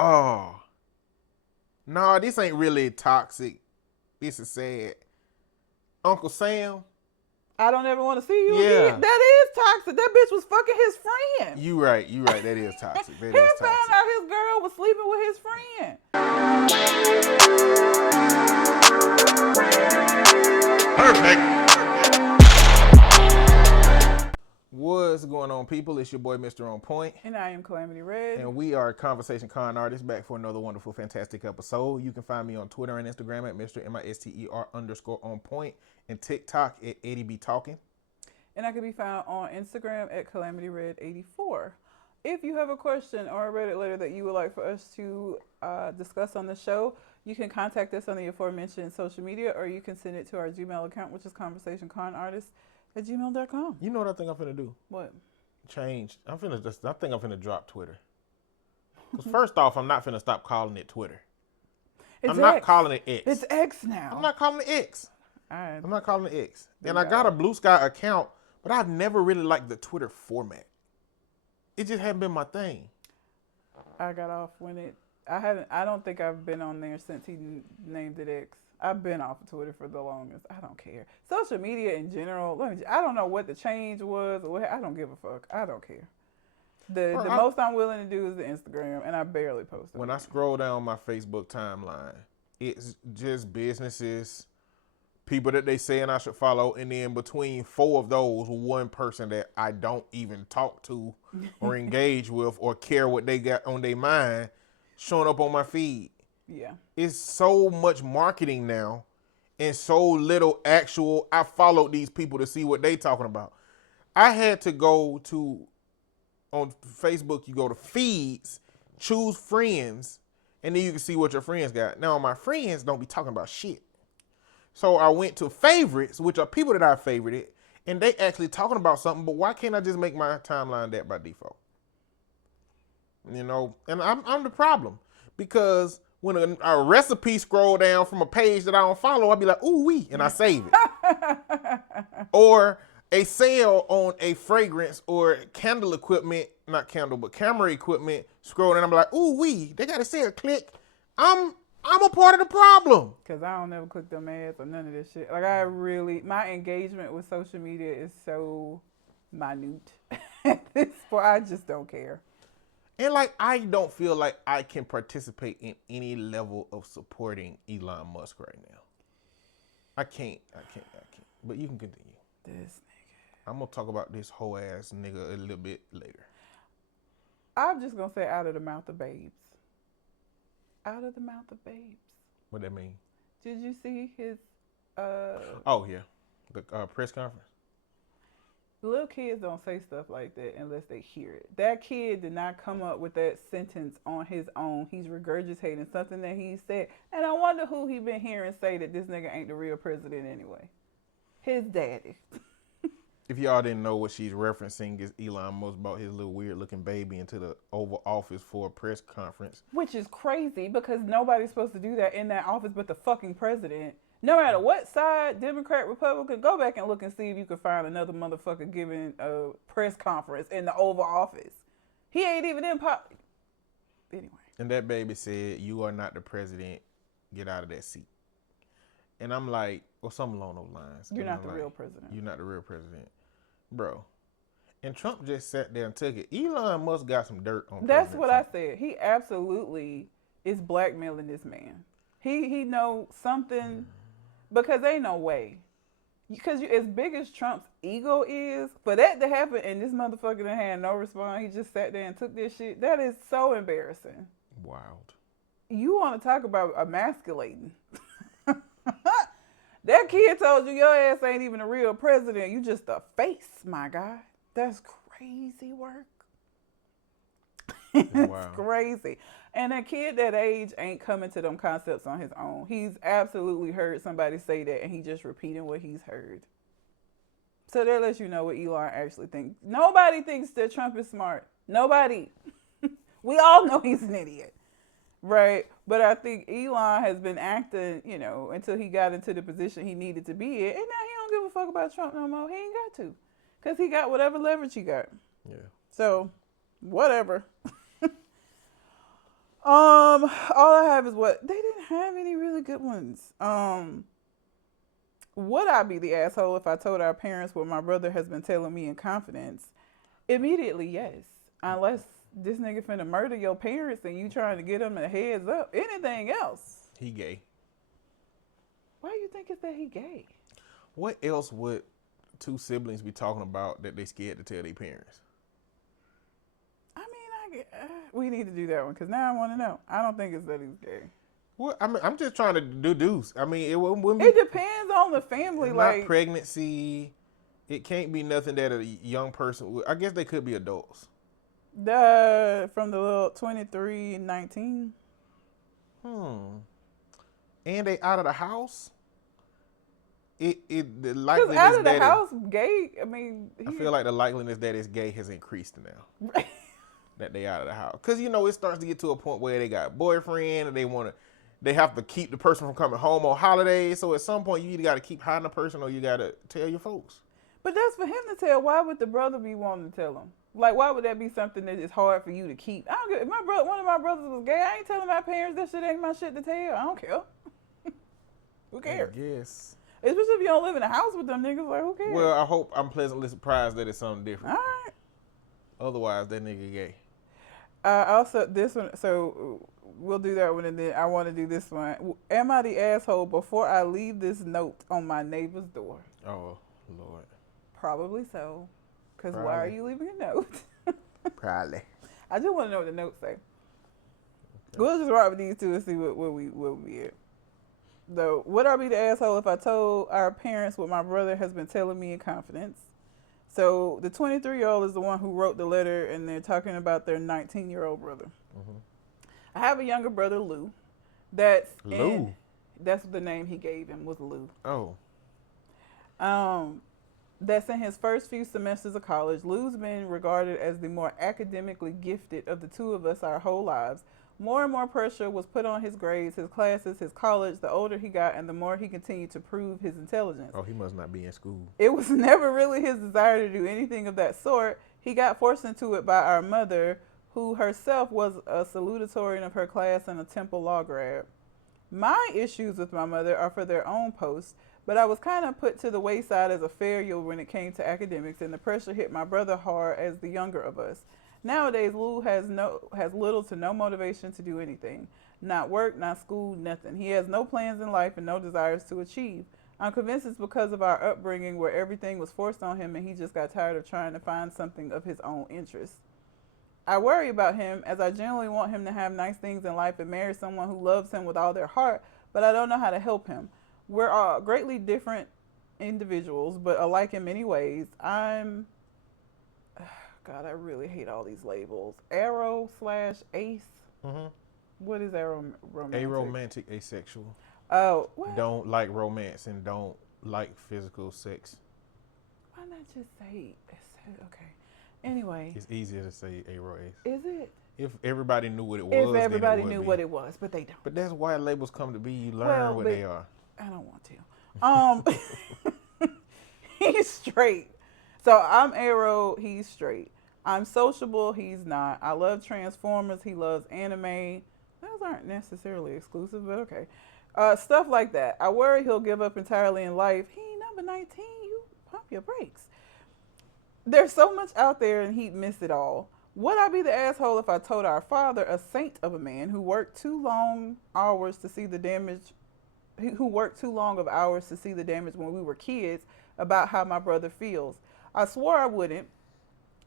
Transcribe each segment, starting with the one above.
Oh, no, this ain't really toxic. This is sad. Uncle Sam. I don't ever want to see you again. Yeah. That is toxic. That bitch was fucking his friend. You right. You right. That is toxic. That He is found toxic. out his girl was sleeping with his friend. Perfect. What's going on, people? It's your boy, Mr. On Point. And I am Calamity Red. And we are Conversation Con Artists, back for another wonderful, fantastic episode. You can find me on Twitter and Instagram at Mr. MISTER_on point and TikTok at 80B Talking. And I can be found on Instagram at CalamityRed84. If you have a question or a Reddit letter that you would like for us to discuss on the show, you can contact us on the aforementioned social media, or you can send it to our Gmail account, which is conversationconartists@gmail.com. You know what I think I'm finna do? What? Change. I think I'm finna drop Twitter. Because first off, I'm not finna stop calling it Twitter. I'm not calling it X. It's X now. I'm not calling it X. Right. I'm not calling it X. And I got a Blue Sky account, but I've never really liked the Twitter format. It just hadn't been my thing. I got off when it. I don't think I've been on there since he named it X. I've been off of Twitter for the longest. I don't care. Social media in general. I don't know what the change was. I don't give a fuck. I don't care. The most I'm willing to do is the Instagram, and I barely post it. When I scroll down my Facebook timeline, it's just businesses, people that they saying I should follow, and then between four of those, one person that I don't even talk to or engage with or care what they got on their mind showing up on my feed. Yeah. It's so much marketing now and so little actual. I followed these people to see what they talking about. I had to go to, on Facebook, you go to feeds, choose friends, and then you can see what your friends got. Now, my friends don't be talking about shit. So I went to favorites, which are people that I favorited, and they actually talking about something, but why can't I just make my timeline that by default? You know, and I'm the problem. Because when a recipe scroll down from a page that I don't follow, I'll be like, ooh wee, and I save it. Or a sale on a fragrance or candle equipment, not candle, but camera equipment, scroll and I'm like, ooh wee, they got a sale, click. I'm a part of the problem. Because I don't never click them ads or none of this shit. Like, my engagement with social media is so minute at this point. I just don't care. And like, I don't feel like I can participate in any level of supporting Elon Musk right now. I can't. But you can continue. This nigga. I'm going to talk about this whole ass nigga a little bit later. I'm just going to say out of the mouth of babes. Out of the mouth of babes. What that mean? Did you see his... Oh, yeah. The press conference? Little kids don't say stuff like that unless they hear it. That kid did not come up with that sentence on his own. He's regurgitating something that he said. And I wonder who he been hearing say that this nigga ain't the real president anyway. His daddy. If y'all didn't know, what she's referencing is Elon Musk brought his little weird looking baby into the Oval Office for a press conference. Which is crazy because nobody's supposed to do that in that office but the fucking president. No matter what side, Democrat, Republican, go back and look and see if you can find another motherfucker giving a press conference in the Oval Office. He ain't even in pop. Anyway. And that baby said, "You are not the president. Get out of that seat." And I'm like, or something along those lines. You're not the real president. You're not the real president. Bro. And Trump just sat there and took it. Elon Musk got some dirt on That's President what Trump. I said. He absolutely is blackmailing this man. He knows something. Because ain't no way. Because as big as Trump's ego is, for that to happen and this motherfucker done had no response, he just sat there and took this shit, that is so embarrassing. Wild. You want to talk about emasculating. That kid told you your ass ain't even a real president. You just a face, my guy. That's crazy work. It's wow. Crazy. And a kid that age ain't coming to them concepts on his own. He's absolutely heard somebody say that, and he just repeating what he's heard. So that lets you know what Elon actually thinks. Nobody thinks that Trump is smart. Nobody. We all know he's an idiot, right? But I think Elon has been acting, until he got into the position he needed to be in, and now he don't give a fuck about Trump no more. He ain't got to, because he got whatever leverage he got. Yeah. So, whatever. All I have is what they didn't have any really good ones. Would I be the asshole if I told our parents what my brother has been telling me in confidence? Immediately, yes. Unless this nigga finna murder your parents and you trying to get them a heads up. Anything else? He gay. Why do you think it's that he gay? What else would two siblings be talking about that they scared to tell their parents? I mean, we need to do that one because now I want to know. I don't think it's that he's gay. Well, I mean, I'm just trying to deduce. I mean, wouldn't It be depends on the family. not Like pregnancy. It can't be nothing that a young person would. I guess they could be adults. the from the little 23 and 19. And they out of the house. The Because likeliness out of the that house, gay. I mean, I feel like the likeliness that it's gay has increased now. That they out of the house, because it starts to get to a point where they got a boyfriend and they have to keep the person from coming home on holidays. So at some point you either got to keep hiding the person or you got to tell your folks. But that's for him to tell. Why would the brother be wanting to tell him? Like, why would that be something that is hard for you to keep? I don't care. If one of my brothers was gay, I ain't telling my parents that shit ain't my shit to tell. I don't care. Who cares? Yes. Especially if you don't live in a house with them niggas. Like, who cares? Well, I hope I'm pleasantly surprised that it's something different. All right. Otherwise, that nigga gay. Also, this one. So we'll do that one, and then I want to do this one. Am I the asshole before I leave this note on my neighbor's door? Oh Lord. Probably so. Because why are Probably. you leaving a note? Probably. I just want to know what the notes say. Okay. We'll just rock with these two and see what we at. Though, would I be the asshole if I told our parents what my brother has been telling me in confidence? So the 23-year-old is the one who wrote the letter, and they're talking about their 19-year-old brother. Mm-hmm. I have a younger brother, Lou. That's the name he gave him, was Lou. Oh. That's in his first few semesters of college. Lou's been regarded as the more academically gifted of the two of us our whole lives. More and more pressure was put on his grades, his classes, his college, the older he got, and the more he continued to prove his intelligence. Oh, he must not be in school. It was never really his desire to do anything of that sort. He got forced into it by our mother, who herself was a salutatorian of her class and a Temple Law grad. My issues with my mother are for their own posts, but I was kind of put to the wayside as a failure when it came to academics, and the pressure hit my brother hard as the younger of us. Nowadays, Lou has little to no motivation to do anything. Not work, not school, nothing. He has no plans in life and no desires to achieve. I'm convinced it's because of our upbringing where everything was forced on him and he just got tired of trying to find something of his own interest. I worry about him as I generally want him to have nice things in life and marry someone who loves him with all their heart, but I don't know how to help him. We're all greatly different individuals, but alike in many ways. God, I really hate all these labels. Arrow/ace. Mm-hmm. What is aromantic? Aromantic, asexual. Oh, what? Don't like romance and don't like physical sex. Why not just say okay? Anyway, it's easier to say aro-ace. Is it? If everybody knew what it was, if everybody knew what it was, but they don't. But that's why labels come to be. You learn what they are. I don't want to. He's straight. So I'm arrow. He's straight. I'm sociable. He's not. I love Transformers. He loves anime. Those aren't necessarily exclusive, but okay. Stuff like that. I worry he'll give up entirely in life. He ain't number 19. You pump your brakes. There's so much out there and he'd miss it all. Would I be the asshole if I told our father, a saint of a man who worked too long hours to see the damage, who worked too long of hours to see the damage when we were kids, about how my brother feels? I swore I wouldn't,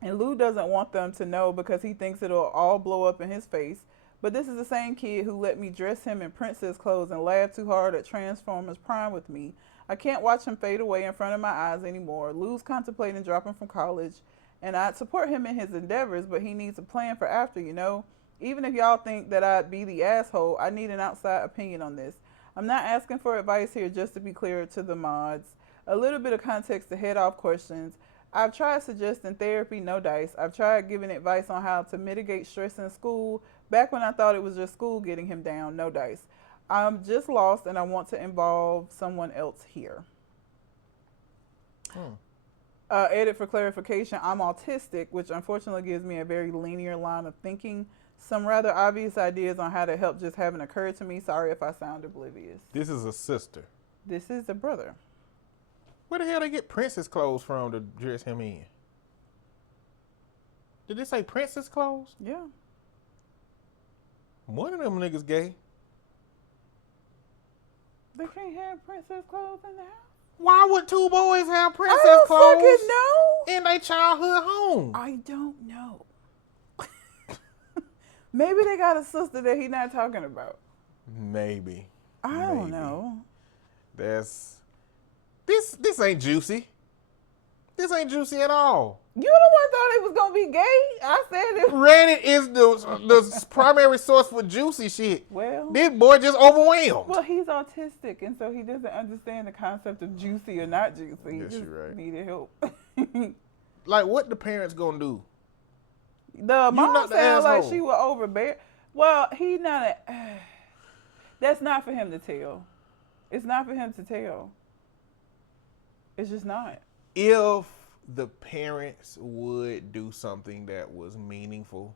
and Lou doesn't want them to know because he thinks it'll all blow up in his face. But this is the same kid who let me dress him in princess clothes and laugh too hard at Transformers Prime with me. I can't watch him fade away in front of my eyes anymore. Lou's contemplating dropping from college, and I'd support him in his endeavors, but he needs a plan for after, Even if y'all think that I'd be the asshole, I need an outside opinion on this. I'm not asking for advice here, just to be clear to the mods. A little bit of context to head off questions. I've tried suggesting therapy, no dice. I've tried giving advice on how to mitigate stress in school, back when I thought it was just school getting him down, no dice. I'm just lost and I want to involve someone else here. Edit for clarification, I'm autistic, which unfortunately gives me a very linear line of thinking. Some rather obvious ideas on how to help just haven't occurred to me. Sorry if I sound oblivious. This is a sister. This is a brother. Where the hell they get princess clothes from to dress him in? Did they say princess clothes? Yeah. One of them niggas gay. They can't have princess clothes in the house. Why would two boys have princess I don't clothes fucking know. in their childhood home? I don't know. Maybe they got a sister that he not talking about. Maybe. I don't know. This ain't juicy. This ain't juicy at all. You the one thought it was gonna be gay. I said it. Reddit is the primary source for juicy shit. Well, This boy just overwhelmed. well, he's autistic, and so he doesn't understand the concept of juicy or not juicy. He Yes, just you're right. needed help. Like, what the parents gonna do? The mom not the sounded like asshole. she was overbearing. Well, he not a. That's not for him to tell. It's not for him to tell. It's just not. If the parents would do something that was meaningful,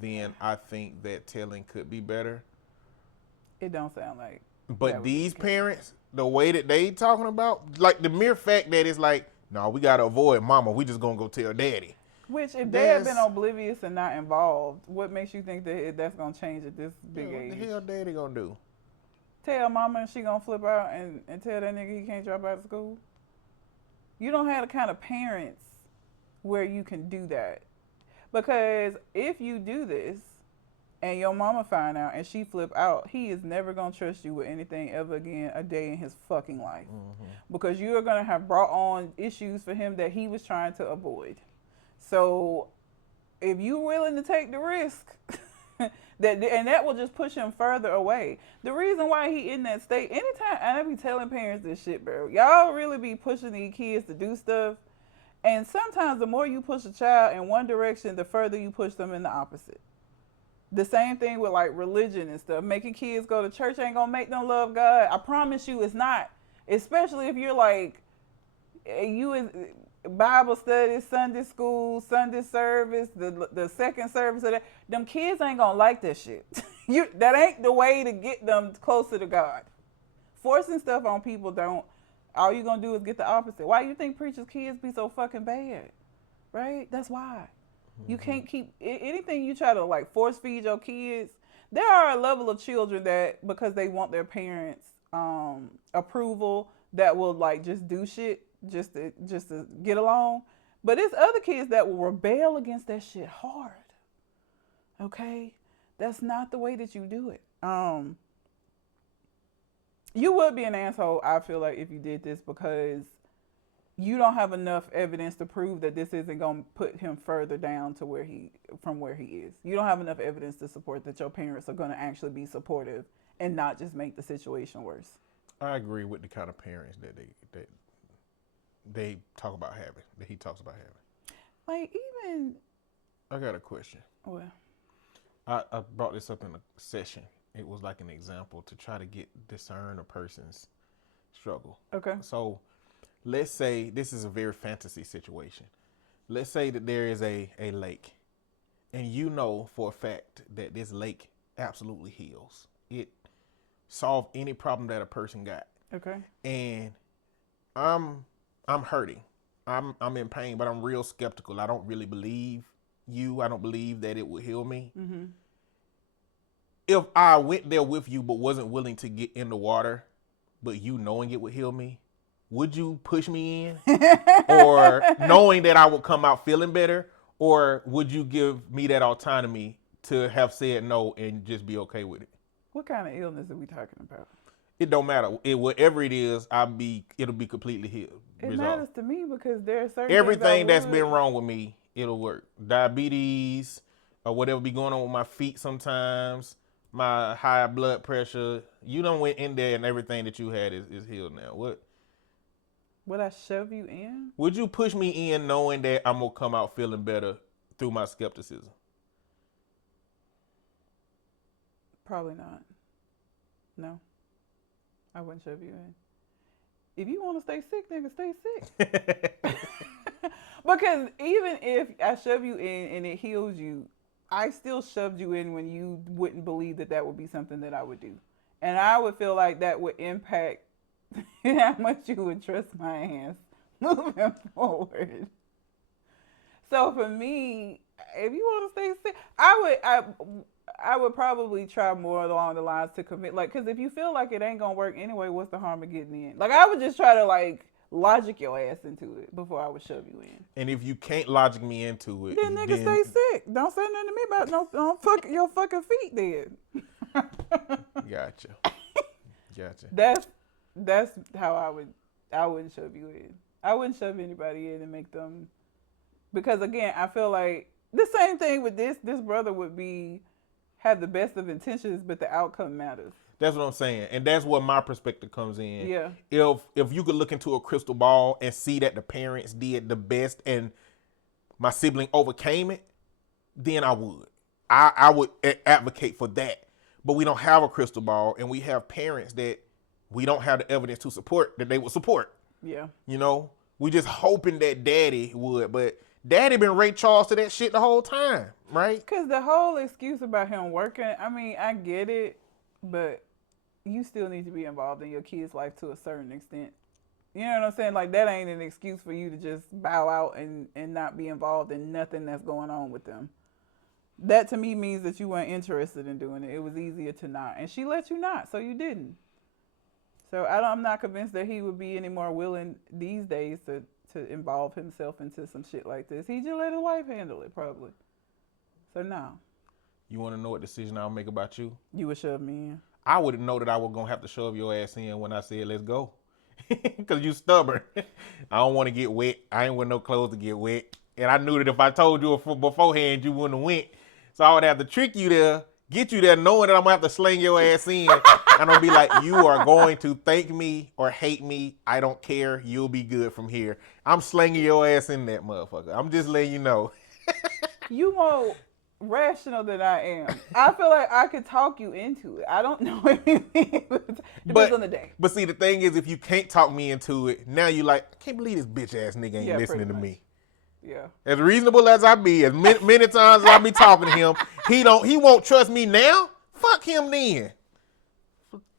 then I think that telling could be better. It don't sound like. But these parents, the way that they talking about, like the mere fact that it's like, no, we gotta avoid mama. We just gonna go tell daddy. Which, if they had been oblivious and not involved, what makes you think that that's gonna change at this big age? What the hell daddy gonna do? Tell mama and she gonna flip out and tell that nigga he can't drop out of school? You don't have the kind of parents where you can do that. Because if you do this and your mama find out and she flip out, he is never gonna trust you with anything ever again a day in his fucking life. Mm-hmm. Because you are gonna have brought on issues for him that he was trying to avoid. So if you're willing to take the risk, that will just push him further away. The reason why he in that state, anytime, and I be telling parents this shit, bro, y'all really be pushing these kids to do stuff. And sometimes the more you push a child in one direction, the further you push them in the opposite. The same thing with like religion and stuff. Making kids go to church ain't gonna make them love God. I promise you it's not. Especially if you're like, you is Bible studies, Sunday school, Sunday service, the second service of that. Them kids ain't gonna like that shit. That ain't the way to get them closer to God. Forcing stuff on people don't. All you gonna do is get the opposite. Why you think preachers' kids be so fucking bad? Right? That's why. You can't keep anything you try to like force feed your kids. There are a level of children that because they want their parents' approval that will like just do shit just to get along. But it's other kids that will rebel against that shit hard. Okay? That's not the way that you do it. You would be an asshole, I feel like, if you did this because you don't have enough evidence to prove that this isn't going to put him further down to from where he is. You don't have enough evidence to support that your parents are going to actually be supportive and not just make the situation worse. I agree with the kind of parents that they talk about having, that he talks about having. Like, even... I got a question. Well, I brought this up in a session. It was like an example to try to discern a person's struggle. okay. So let's say this is a very fantasy situation. Let's say that there is a lake, and you know for a fact that this lake absolutely heals. It solves any problem that a person got. Okay. And I'm hurting. I'm in pain, but I'm real skeptical. I don't really believe you. I don't believe that it would heal me. Mm-hmm. If I went there with you but wasn't willing to get in the water, but you knowing it would heal me, would you push me in? Or knowing that I would come out feeling better? Or would you give me that autonomy to have said no and just be okay with it? What kind of illness are we talking about? It don't matter. Whatever it is, it'll be completely healed. It matters to me because there are certain everything that's been wrong with me, it'll work. Diabetes or whatever be going on with my feet sometimes, my high blood pressure. You done went in there and everything that you had is healed now. What? Would I shove you in? Would you push me in knowing that I'm going to come out feeling better through my skepticism? Probably not. No. I wouldn't shove you in. If you want to stay sick, nigga, stay sick. Because even if I shove you in and it heals you, I still shoved you in when you wouldn't believe that that would be something that I would do. And I would feel like that would impact how much you would trust my hands moving forward. So for me, if you want to stay sick, I would probably try more along the lines to commit, like, because if you feel like it ain't gonna work anyway, what's the harm of getting in? Like, I would just try to like logic your ass into it before I would shove you in. And if you can't logic me into it, Then nigga stay sick. Don't say nothing to me about no fuck your fucking feet then. Gotcha. Gotcha. That's how I wouldn't shove you in. I wouldn't shove anybody in and make them, because again, I feel like the same thing with this brother would be have the best of intentions, but the outcome matters. That's what I'm saying. And that's where my perspective comes in. Yeah. If you could look into a crystal ball and see that the parents did the best and my sibling overcame it, then I would. I would advocate for that. But we don't have a crystal ball, and we have parents that we don't have the evidence to support that they would support. Yeah. You know? We just hoping that daddy would, but daddy been Ray Charles to that shit the whole time, right? Because the whole excuse about him working, I mean, I get it, but you still need to be involved in your kid's life to a certain extent. You know what I'm saying? Like, that ain't an excuse for you to just bow out and not be involved in nothing that's going on with them. That to me means that you weren't interested in doing it. It was easier to not. And she let you not, so you didn't. So I'm not convinced that he would be any more willing these days to involve himself into some shit like this. He just let his wife handle it, probably. So no. You want to know what decision I'll make about you? You would shove me in. I would know that I was going to have to shove your ass in when I said, let's go. Because you stubborn. I don't want to get wet. I ain't want no clothes to get wet. And I knew that if I told you beforehand, you wouldn't have went. So I would have to trick you there, get you there, knowing that I'm going to have to sling your ass in. And I'll be like, you are going to thank me or hate me. I don't care. You'll be good from here. I'm slinging your ass in that motherfucker. I'm just letting you know. You more rational than I am. I feel like I could talk you into it. I don't know anything. Depends on the day. But see, the thing is, if you can't talk me into it, now you like, I can't believe this bitch ass nigga ain't listening to me. Yeah. As reasonable as I be, as many times as I be talking to him, he won't trust me now. Fuck him then.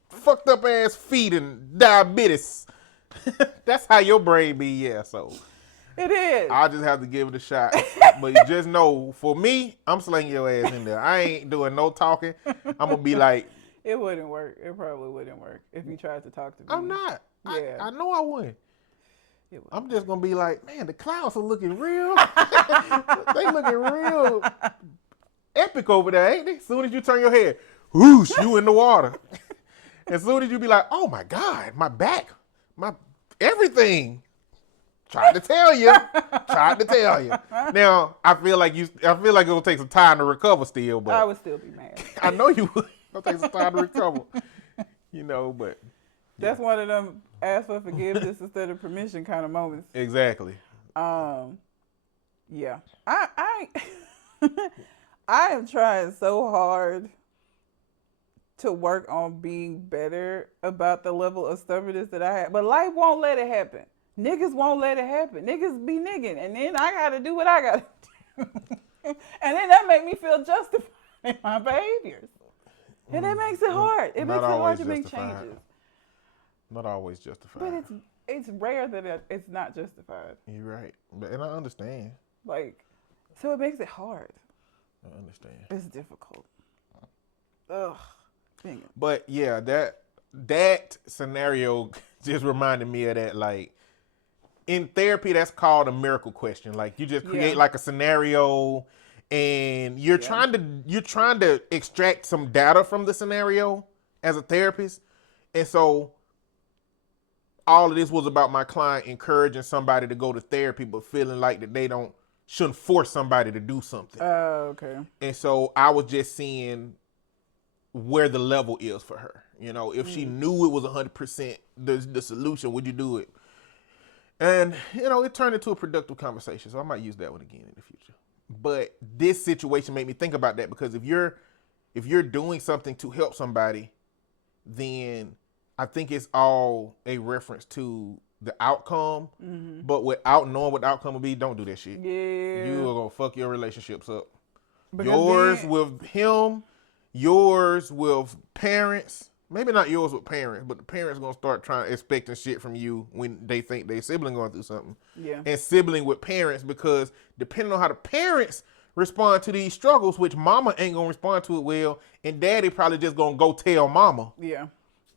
Fucked up ass feet and diabetes. That's how your brain be, yeah. So it is. I'll just have to give it a shot. But just know, for me, I'm slinging your ass in there. I ain't doing no talking. I'm gonna be like, it wouldn't work. It probably wouldn't work if you tried to talk to me. I'm not. Yeah. I know I wouldn't. I'm just gonna be like, man, the clouds are looking real. They looking real epic over there, ain't they? As soon as you turn your head, whoosh, you in the water. As soon as you be like, oh my God, my back, my everything. Tried to tell you. Now I feel like it'll take some time to recover still, but I would still be mad. I know you would. It'll take some time to recover. You know, but that's one of them ask for forgiveness instead of permission kind of moments. Exactly. Yeah. I I am trying so hard to work on being better about the level of stubbornness that I have. But life won't let it happen. Niggas won't let it happen. Niggas be nigging. And then I gotta do what I gotta do. And then that make me feel justified in my behaviors. And that makes it hard. It makes it hard to make changes. Not always justified. But it's rare that it's not justified. You're right. And I understand. Like, so it makes it hard. I understand. It's difficult. Ugh. Dang it. But yeah, that scenario just reminded me of that. Like, in therapy, that's called a miracle question. Like, you just create like a scenario, and you're trying to extract some data from the scenario as a therapist. And so all of this was about my client encouraging somebody to go to therapy, but feeling like that they shouldn't force somebody to do something. Oh, okay. And so I was just seeing where the level is for her. You know, if she knew it was 100% the solution, would you do it? And, you know, it turned into a productive conversation. So I might use that one again in the future. But this situation made me think about that, because if you're doing something to help somebody, then I think it's all a reference to the outcome. Mm-hmm. But without knowing what the outcome will be, don't do that shit. Yeah. You are going to fuck your relationships up. Because Yours then, with him, yours with parents. Maybe not yours with parents, but the parents gonna start trying expecting shit from you when they think their sibling going through something. yeah, And sibling with parents, because depending on how the parents respond to these struggles, which mama ain't gonna respond to it well, and daddy probably just gonna go tell mama. yeah,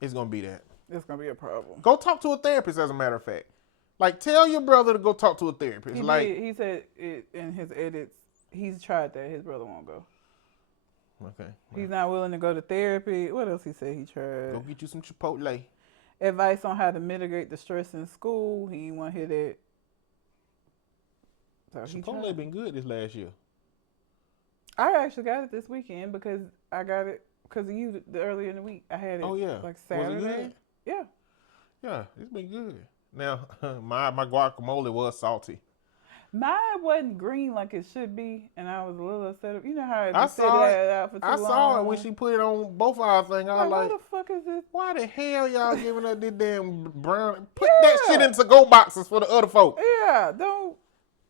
It's gonna be that. it's gonna be a problem. Go talk to a therapist, as a matter of fact. Like, tell your brother to go talk to a therapist. He Like, did. He said it in his edits. He's tried that. His brother won't go. okay, He's not willing to go to therapy. What else he said he go tried? get you some Chipotle. Advice on how to mitigate the stress in school. He didn't want to hear that. So he Chipotle tried. been good this last year. I actually got it this weekend because I got it because of you earlier in the week. I had it Oh yeah, like was it Saturday. good? Yeah. Yeah, it's been good. Now, my guacamole was salty. Mine wasn't green like it should be, and I was a little upset. You know how it I said saw it it. out for too I long? saw it when she put it on both our things. I was Like, like, what the fuck is this? why the hell y'all giving us this damn brown? Put that shit Yeah. in to-go boxes for the other folk. Yeah, don't.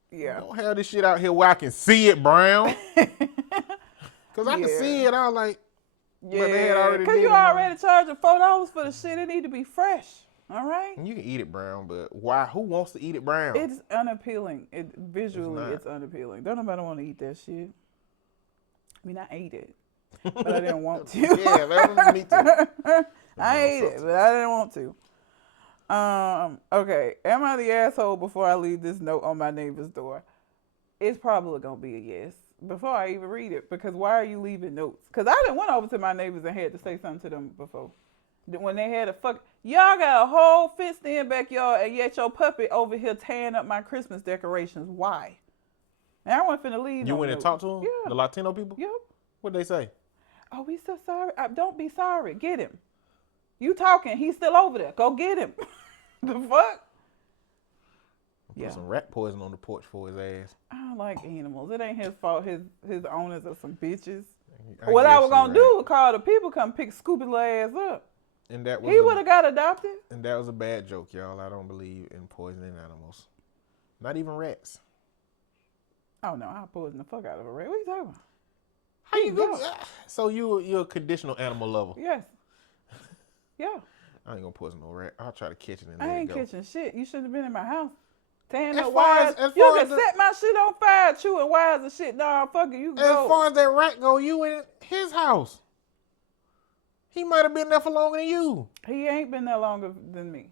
Yeah. Don't have this shit out here where I can see it brown. Because I can see it. I was like, but they had Yeah, already because did you it, man. already charging $4 for the shit. It need to be fresh. All right? You can eat it brown, but why? Who wants to eat it brown? It's unappealing. Visually, not. it's unappealing. Don't nobody want to eat that shit. I mean, I ate it, but I didn't want to. Yeah, that was me too. I ate it, but I didn't want to. Okay. Am I the asshole before I leave this note on my neighbor's door? It's probably gonna be a yes before I even read it. Because why are you leaving notes? Because I done went over to my neighbors and had to say something to them before. When they had y'all got a whole fenced-in backyard, and yet your puppy over here tearing up my Christmas decorations. Why? And I wasn't finna leave. You no went and note. talked to them? Yeah. The Latino people? Yep. What'd they say? Oh, we so sorry. Don't be sorry. Get him. You talking? He's still over there. Go get him. The fuck? Put some rat poison on the porch for his ass. I don't like animals. It ain't his fault. His owners are some bitches. I What I guess was you're gonna do right. was call the people come pick Scoopy ass up. And that was He would have got adopted. and that was a bad joke, y'all. I don't believe in poisoning animals. Not even rats. Oh no, I'll poison the fuck out of a rat. What are you talking about? How you go? go? So you're a conditional animal lover. Yes. Yeah. I ain't gonna poison no rat. I'll try to catch it and I let ain't it go. catching shit. You shouldn't have been in my house. Tearing As up far wires. as You far can as the- set my shit on fire, chewing wires and shit. Nah, fuck it. You can As go. far as that rat go, you in his house. He might have been there for longer than you. He ain't been there longer than me.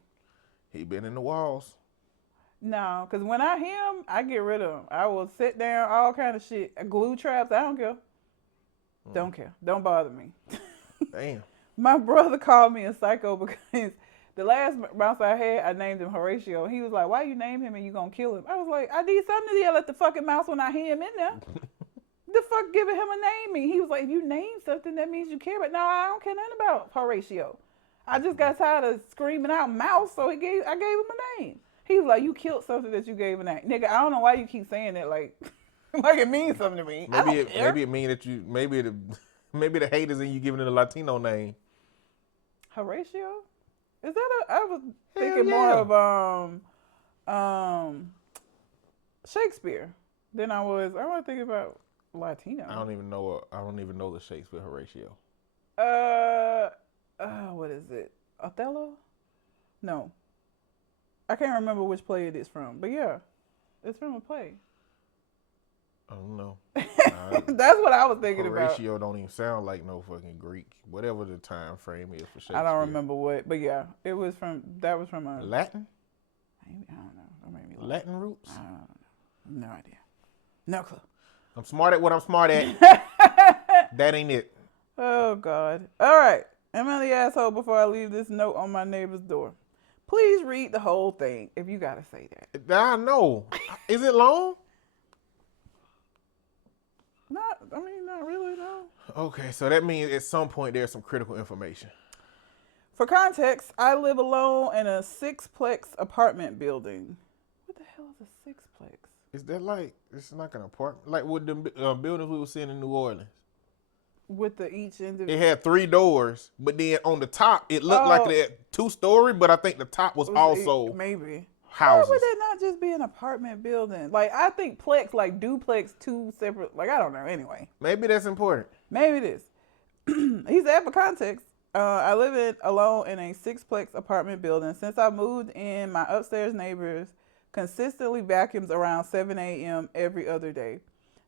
He been in the walls. No, because when I hear him, I get rid of him. I will sit down, all kind of shit. Glue traps, I don't care. Don't care. Don't bother me. Damn. My brother called me a psycho because the last mouse I had, I named him Horatio. He was like, why you name him and you gonna kill him? I was like, I need something to yell at the fucking mouse when I hear him in there. The fuck giving him a naming? He was like, if you name something, that means you care. But no, I don't care nothing about Horatio. I just got tired of screaming out mouse, so I gave him a name. He was like, you killed something that you gave a name. Nigga, I don't know why you keep saying that like like it means something to me. Maybe it mean that you maybe the haters in you giving it a Latino name. Horatio? Is that I was thinking yeah. more of Shakespeare than I want to think about Latino. I don't even know the Shakespeare Horatio. What is it? Othello? No. I can't remember which play it is from, but yeah, it's from a play. I don't know. That's what I was thinking about. Horatio don't even sound like no fucking Greek. Whatever the time frame is for Shakespeare. I don't remember what, but yeah, that was from a Latin? maybe, I don't know. That made me laugh. Latin roots? I don't know. No idea. No clue. I'm smart at what I'm smart at. That ain't it. Oh God. All right. Am I the asshole before I leave this note on my neighbor's door? Please read the whole thing if you gotta say that. I know. Is it long? Not really, no. Okay, so that means at some point there's some critical information. For context, I live alone in a six-plex apartment building. What the hell is a six-plex? Is that like, it's like an apartment? Like with the buildings we were seeing in New Orleans. With each individual. It had 3 doors, but then on the top, it looked like it had 2-story, but I think the top was also Maybe. Why would houses. that not just be an apartment building? Like, I think plex, like duplex, two separate, like, I don't know. Anyway, Maybe that's important. maybe it is. He said, for context, I live alone in a sixplex apartment building. Since I moved in, my upstairs neighbors consistently vacuums around 7 a.m. every other day.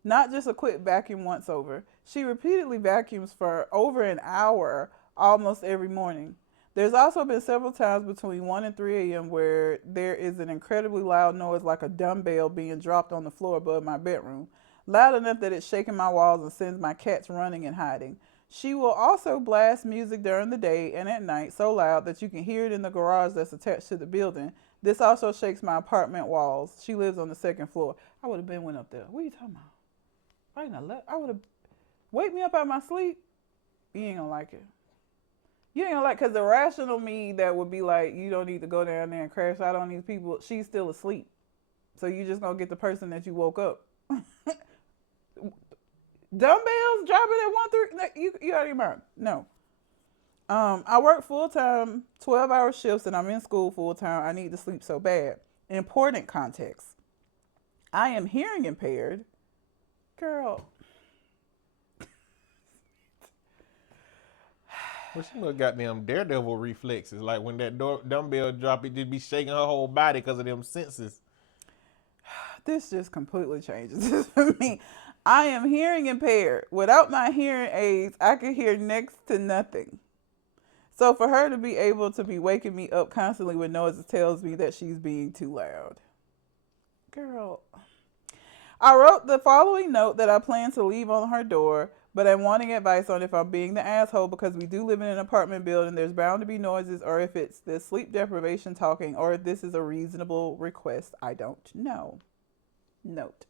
Not just a quick vacuum once over. She repeatedly vacuums for over an hour almost every morning. There's also been several times between 1 and 3 a.m. where there is an incredibly loud noise like a dumbbell being dropped on the floor above my bedroom. Loud enough that it's shaking my walls and sends my cats running and hiding. She will also blast music during the day and at night so loud that you can hear it in the garage that's attached to the building. This also shakes my apartment walls. She lives on the second floor. I would have went up there. What are you talking about? I would have wake me up out of my sleep. You ain't gonna like it. You ain't gonna like, because the rational me that would be like, you don't need to go down there and crash out on these people. She's still asleep. So you just gonna get the person that you woke up. Dumbbells dropping at 1-3. You already mind. No. I work full time, 12-hour shifts, and I'm in school full time. I need to sleep so bad. Important context. I am hearing impaired. Girl. Well, she must got them daredevil reflexes. Like when that dumbbell drop, it just be shaking her whole body because of them senses. This just completely changes this for me. I am hearing impaired. Without my hearing aids, I can hear next to nothing. So for her to be able to be waking me up constantly with noises tells me that she's being too loud. Girl. I wrote the following note that I plan to leave on her door, but I'm wanting advice on if I'm being the asshole because we do live in an apartment building. There's bound to be noises, or if it's the sleep deprivation talking, or if this is a reasonable request. I don't know. Note.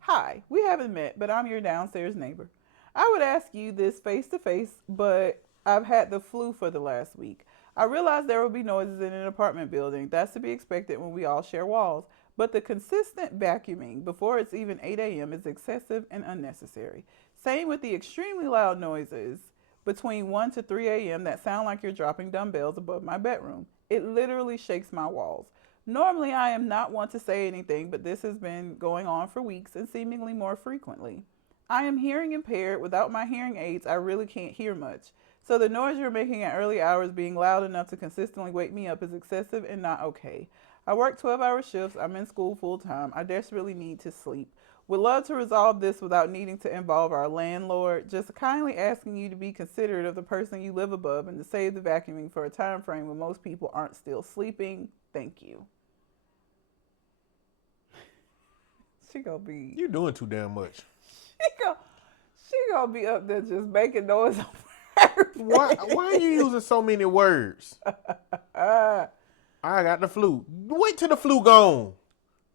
Hi, we haven't met, but I'm your downstairs neighbor. I would ask you this face to face, but I've had the flu for the last week. I realize there will be noises in an apartment building. That's to be expected when we all share walls. But the consistent vacuuming before it's even 8 a.m. is excessive and unnecessary. Same with the extremely loud noises between 1 to 3 a.m. that sound like you're dropping dumbbells above my bedroom. It literally shakes my walls. Normally, I am not one to say anything, but this has been going on for weeks and seemingly more frequently. I am hearing impaired. Without my hearing aids, I really can't hear much. So the noise you're making at early hours being loud enough to consistently wake me up is excessive and not okay. I work 12-hour shifts. I'm in school full time. I desperately need to sleep. Would love to resolve this without needing to involve our landlord. Just kindly asking you to be considerate of the person you live above and to save the vacuuming for a time frame when most people aren't still sleeping. Thank you. She gonna be. You doing too damn much. She gonna be up there just making noise. Why are you using so many words? I got the flu. Wait till the flu gone.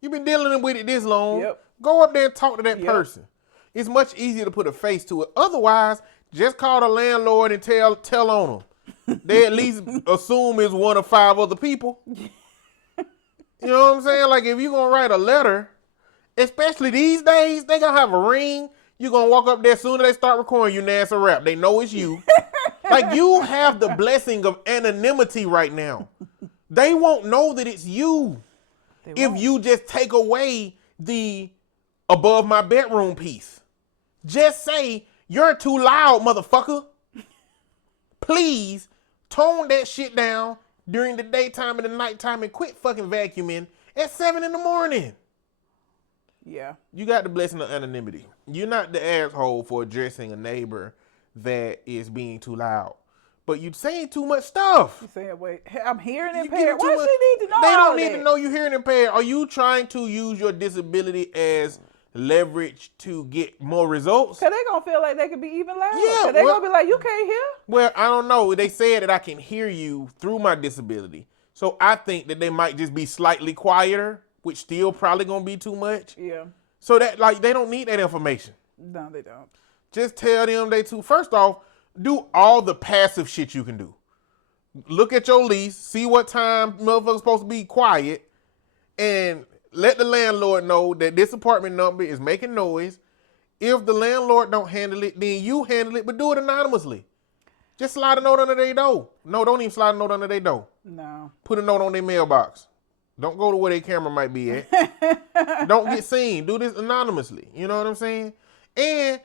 You've been dealing with it this long. Yep. Go up there and talk to that person. It's much easier to put a face to it. Otherwise, just call the landlord and tell on them. They at least assume it's one of 5 other people. You know what I'm saying? Like if you're gonna write a letter, especially these days, they gonna have a ring. You're gonna walk up there as soon as they start recording you, Nancy Rap. They know it's you. Like you have the blessing of anonymity right now. They won't know that it's you if you just take away the above my bedroom piece. Just say, you're too loud, motherfucker. Please tone that shit down during the daytime and the nighttime and quit fucking vacuuming at 7 in the morning. Yeah. You got the blessing of anonymity. You're not the asshole for addressing a neighbor that is being too loud. But you're saying too much stuff. You saying, wait, I'm hearing impaired. Why she need to know They all don't need that? to know you're hearing impaired. Are you trying to use your disability as leverage to get more results? Because they going to feel like they could be even louder. Yeah. Because they going to be like, you can't hear? Well, I don't know. They said that I can hear you through my disability. So I think that they might just be slightly quieter, which still probably going to be too much. Yeah. So that, like, they don't need that information. No, they don't. Just tell them they too. First off, do all the passive shit you can do. Look at your lease, see what time motherfuckers supposed to be quiet, and let the landlord know that this apartment number is making noise. If the landlord don't handle it, then you handle it, but do it anonymously. Just slide a note under their door. No, don't even slide a note under their door. No. Put a note on their mailbox. Don't go to where their camera might be at. Don't get seen. Do this anonymously. You know what I'm saying? And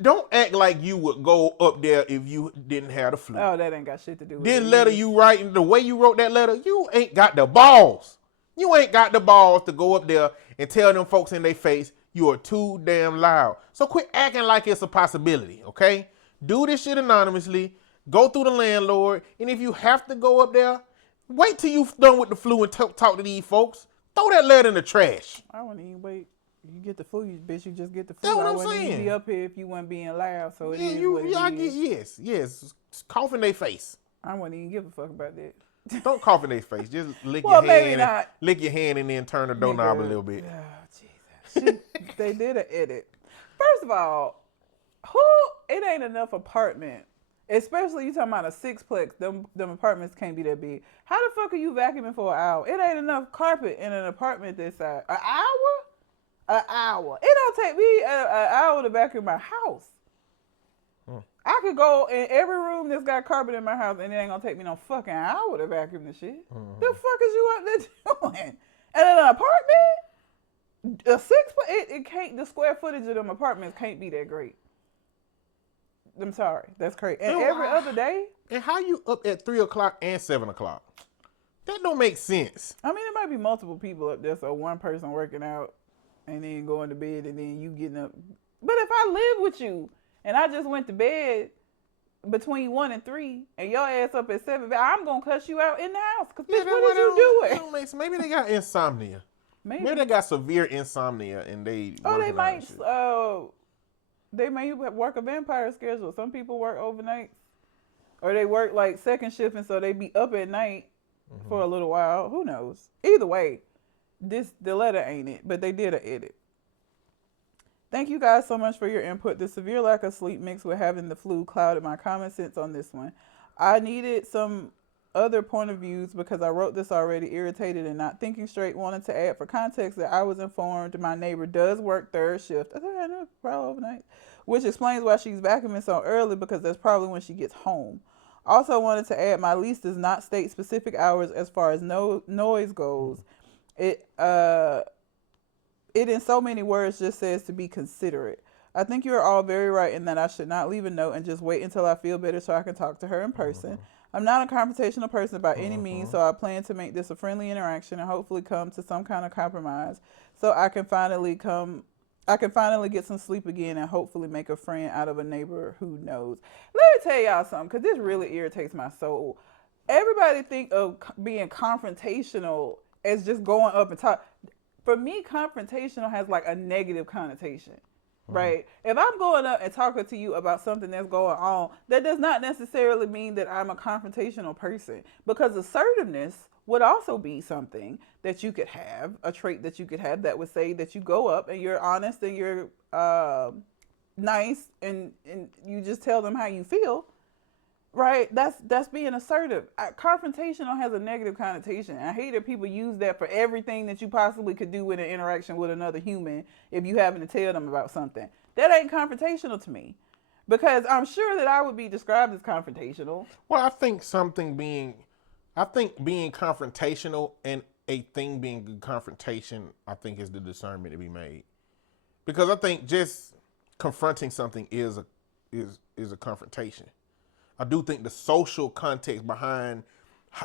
don't act like you would go up there if you didn't have the flu. Oh, that ain't got shit to do with This it. letter you writing, the way you wrote that letter, you ain't got the balls. You ain't got the balls to go up there and tell them folks in their face you are too damn loud. So quit acting like it's a possibility, okay? Do this shit anonymously. Go through the landlord. And if you have to go up there, wait till you done with the flu and talk to these folks. Throw that letter in the trash. I wouldn't even wait. You get the flu, you bitch. You just get the flu. That's what I I'm wouldn't saying. even be up here if you weren't being loud. So it Yeah, is what it is. yes. Cough in their face. I wouldn't even give a fuck about that. Don't cough in their face. Just lick Well, your maybe hand. not. Lick your hand and then turn the doorknob a little bit. Oh, Jesus. They did an edit. First of all, it ain't enough apartment. Especially you talking about a sixplex. Them apartments can't be that big. How the fuck are you vacuuming for an hour? It ain't enough carpet in an apartment this size. An hour? An hour. It don't take me an hour to vacuum my house. I could go in every room that's got carpet in my house and it ain't gonna take me no fucking hour to vacuum the shit. The fuck is you up there doing? And in an apartment, it can't, the square footage of them apartments can't be that great. I'm sorry, that's crazy. And every other day. And how you up at 3 o'clock and 7 o'clock? That don't make sense. I mean, it might be multiple people up there, so one person working out and then going to bed and then you getting up. But if I live with you and I just went to bed between 1 and 3 and your ass up at 7, I'm going to cuss you out in the house. Because bitch, what is you doing? Maybe they got insomnia. Maybe they got severe insomnia and they. Oh, they may work a vampire schedule. Some people work overnight. Or they work like second shift and so they be up at night for a little while. Who knows? Either way, the letter ain't it, but they did an edit. Thank you guys so much for your input. The severe lack of sleep mixed with having the flu clouded my common sense on this one. I needed some other point of views because I wrote this already, irritated and not thinking straight. Wanted to add for context that I was informed my neighbor does work third shift. I thought I knew probably overnight, which explains why she's vacuuming so early because that's probably when she gets home. Also wanted to add my lease does not state specific hours as far as noise goes. It in so many words just says to be considerate. I think you are all very right in that I should not leave a note and just wait until I feel better so I can talk to her in person. I'm not a confrontational person by any means, so I plan to make this a friendly interaction and hopefully come to some kind of compromise so I can finally get some sleep again and hopefully make a friend out of a neighbor who knows. Let me tell y'all something, because this really irritates my soul. Everybody think of being confrontational as just going up and talk. For me, confrontational has like a negative connotation. Right? If I'm going up and talking to you about something that's going on, that does not necessarily mean that I'm a confrontational person, because assertiveness would also be something that you could have, a trait that you could have that would say that you go up and you're honest and you're nice and you just tell them how you feel. Right? That's being assertive. Confrontational has a negative connotation. I hate that people use that for everything that you possibly could do in an interaction with another human if you happen to tell them about something. That ain't confrontational to me. Because I'm sure that I would be described as confrontational. Well, I think being confrontational and a thing being a confrontation, I think is the discernment to be made. Because I think just confronting something is a confrontation. I do think the social context behind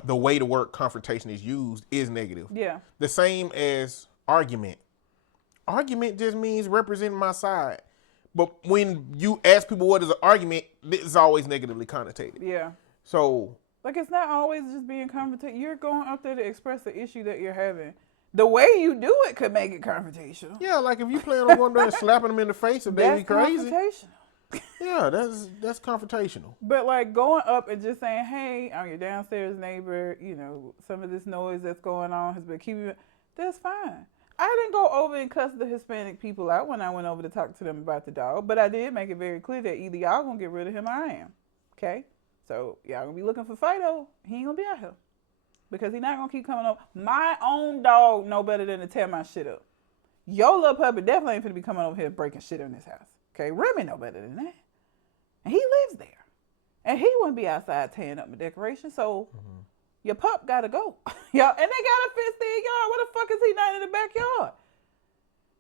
the way the word confrontation is used is negative. Yeah. The same as argument. Argument just means representing my side. But when you ask people what is an argument, it's always negatively connotated. Yeah. So. Like, it's not always just being confrontational. You're going up there to express the issue that you're having. The way you do it could make it confrontational. Yeah, like if you plan on going there and slapping them in the face if they be crazy. That's confrontational. Yeah, that's confrontational. But like going up and just saying, hey, I'm your downstairs neighbor, some of this noise that's going on has been keeping me, that's fine. I didn't go over and cuss the Hispanic people out when I went over to talk to them about the dog, but I did make it very clear that either y'all gonna get rid of him or I am. Okay? So y'all gonna be looking for Fido. He ain't gonna be out here. Because he not gonna keep coming over. My own dog know better than to tear my shit up. Your little puppy definitely ain't finna be coming over here breaking shit in this house. Okay, Remy know better than that. And he lives there. And he wouldn't be outside tearing up my decoration. So, Your pup gotta go. Y'all, and they got a fenced in yard. What the fuck is he not in the backyard?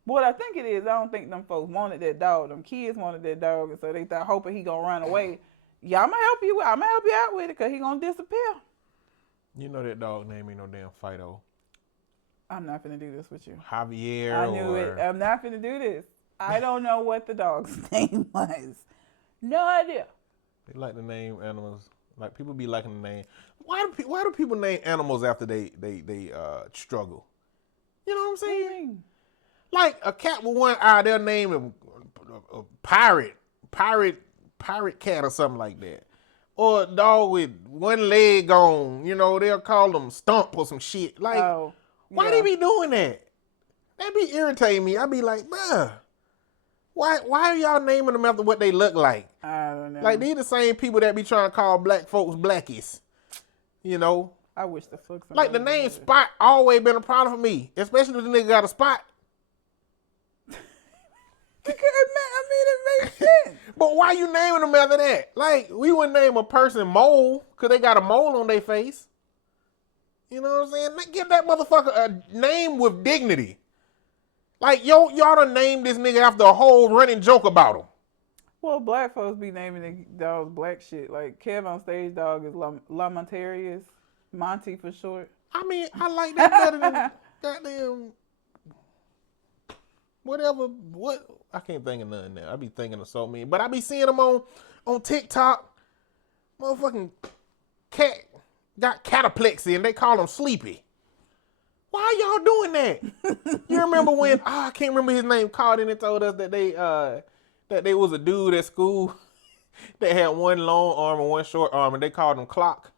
What I think it is, I don't think them folks wanted that dog. Them kids wanted that dog, and so they thought hoping he gonna run away. Yeah, I'm gonna help you out with it, cause he gonna disappear. You know that dog name ain't no damn Fido. I'm not finna do this with you. Javier. I knew it. I'm not finna do this. I don't know what the dog's name was. No idea. They like to name animals. Like people be liking the name. Why do people name animals after they struggle? You know what I'm saying? Like a cat with one eye, they'll name him a pirate cat or something like that. Or a dog with one leg gone, you know, they'll call them Stump or some shit. Like, why they be doing that? That be irritating me. I be like, bruh, why are y'all naming them after what they look like? I don't know. Like, these the same people that be trying to call black folks blackies. You know? I wish the fuck like the name Spot always been a problem for me. Especially if the nigga got a spot. It makes sense. But why you naming them after that? Like, we wouldn't name a person Mole because they got a mole on their face. You know what I'm saying? Like, give that motherfucker a name with dignity. Like, y'all done named this nigga after a whole running joke about him. Well, black folks be naming the dogs black shit. Like, Kev on Stage dog is Lamontarius. Monty for short. I mean, I like that better than goddamn whatever. What? I can't think of nothing now. I be thinking of so many. But I be seeing them on TikTok. Motherfucking cat got cataplexy and they call him Sleepy. Why y'all doing that? You remember when, I can't remember his name, called in and told us that they was a dude at school that had one long arm and one short arm and they called him Clock.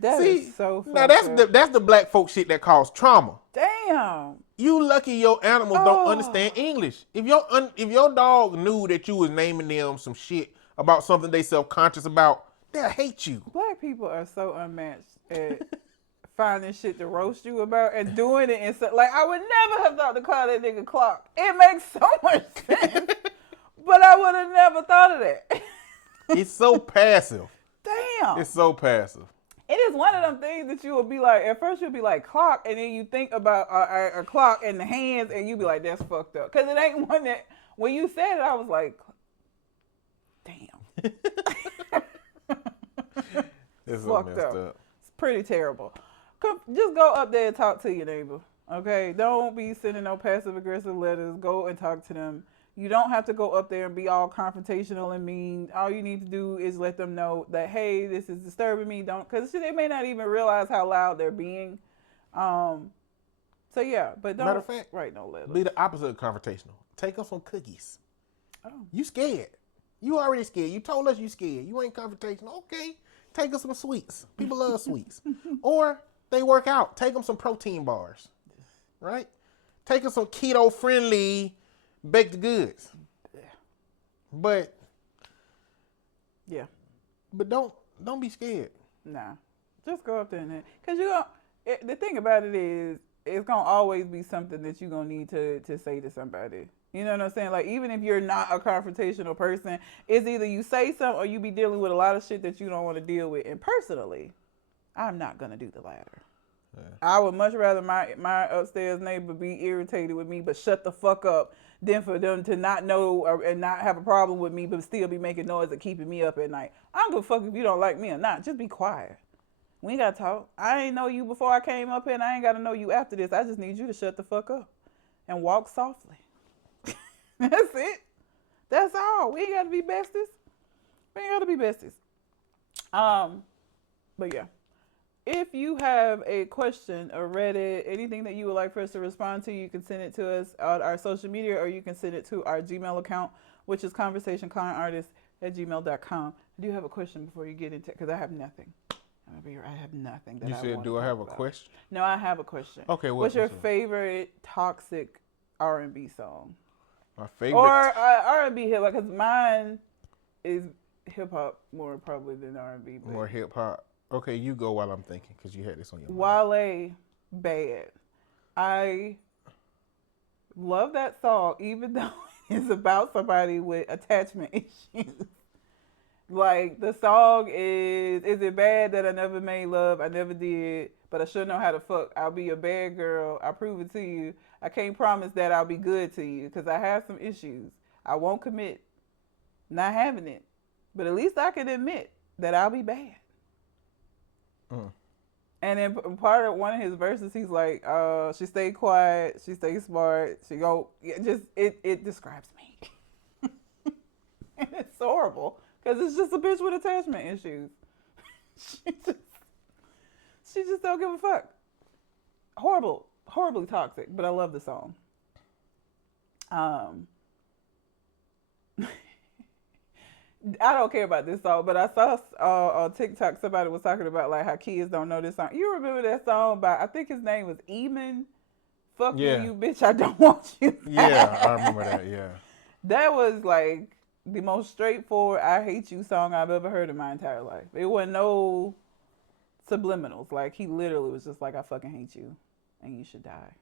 That is so funny. Now that's the black folk shit that causes trauma. Damn. You lucky your animals don't understand English. If your dog knew that you was naming them some shit about something they self-conscious about, they'll hate you. Black people are so unmatched at finding shit to roast you about and doing it. And so, like, I would never have thought to call that nigga Clock. It makes so much sense. But I would have never thought of that. It's so passive. Damn. It's so passive. It is one of them things that you will be like, at first you'll be like clock, and then you think about a clock and the hands, and you be like, that's fucked up. Because it ain't one that, when you said it, I was like, damn. It's fucked so up. It's pretty terrible. Just go up there and talk to your neighbor, okay? Don't be sending no passive-aggressive letters. Go and talk to them. You don't have to go up there and be all confrontational and mean. All you need to do is let them know that, hey, this is disturbing me. Because they may not even realize how loud they're being. So yeah, but don't Matter of fact, write no letters. Be the opposite of confrontational. Take us some cookies. Oh. You scared. You already scared. You told us you scared. You ain't confrontational. Okay, take us some sweets. People love sweets. Or they work out. Take them some protein bars. Right? Take us some keto-friendly baked goods. But yeah. But don't be scared. Nah. Just go up there and because the thing about it is it's gonna always be something that you're gonna need to say to somebody. You know what I'm saying? Like, even if you're not a confrontational person, it's either you say something or you be dealing with a lot of shit that you don't want to deal with. And personally, I'm not gonna do the latter. Yeah. I would much rather my upstairs neighbor be irritated with me but shut the fuck up than for them to not know and not have a problem with me but still be making noise and keeping me up at night. I don't give a fuck if you don't like me or not. Just be quiet. We ain't gotta talk. I ain't know you before I came up here and I ain't gotta know you after this. I just need you to shut the fuck up and walk softly. That's it. That's all. We ain't gotta be besties. We ain't gotta be besties. But yeah. If you have a question or Reddit, anything that you would like for us to respond to, you can send it to us on our social media or you can send it to our Gmail account, which is conversationclientartist@gmail.com. I do have a question before you get into it because I have nothing. I have nothing. You said, do I have a question? No, I have a question. Okay, what's your favorite toxic R&B song? My favorite? Or R&B hip-hop, because mine is hip-hop more probably than R&B. More hip-hop. Okay, you go while I'm thinking, because you had this on your mind. Wale, Bad. I love that song, even though it's about somebody with attachment issues. Like, the song is it bad that I never made love? I never did, but I sure know how to fuck. I'll be a bad girl. I prove it to you. I can't promise that I'll be good to you because I have some issues. I won't commit not having it, but at least I can admit that I'll be bad. Mm. And then part of one of his verses, he's like, she stayed quiet, she stayed smart, she go, just, it describes me. And it's horrible, because it's just a bitch with attachment issues. she, just, she just don't give a fuck. Horrible, horribly toxic, but I love the song. I don't care about this song, but I saw on TikTok somebody was talking about like how kids don't know this song. You remember that song by, I think his name was Eamon? Fuck Yeah. you, bitch, I don't want you back. Yeah, I remember that, yeah. That was like the most straightforward I hate you song I've ever heard in my entire life. It wasn't no subliminals. Like, he literally was just like, I fucking hate you and you should die.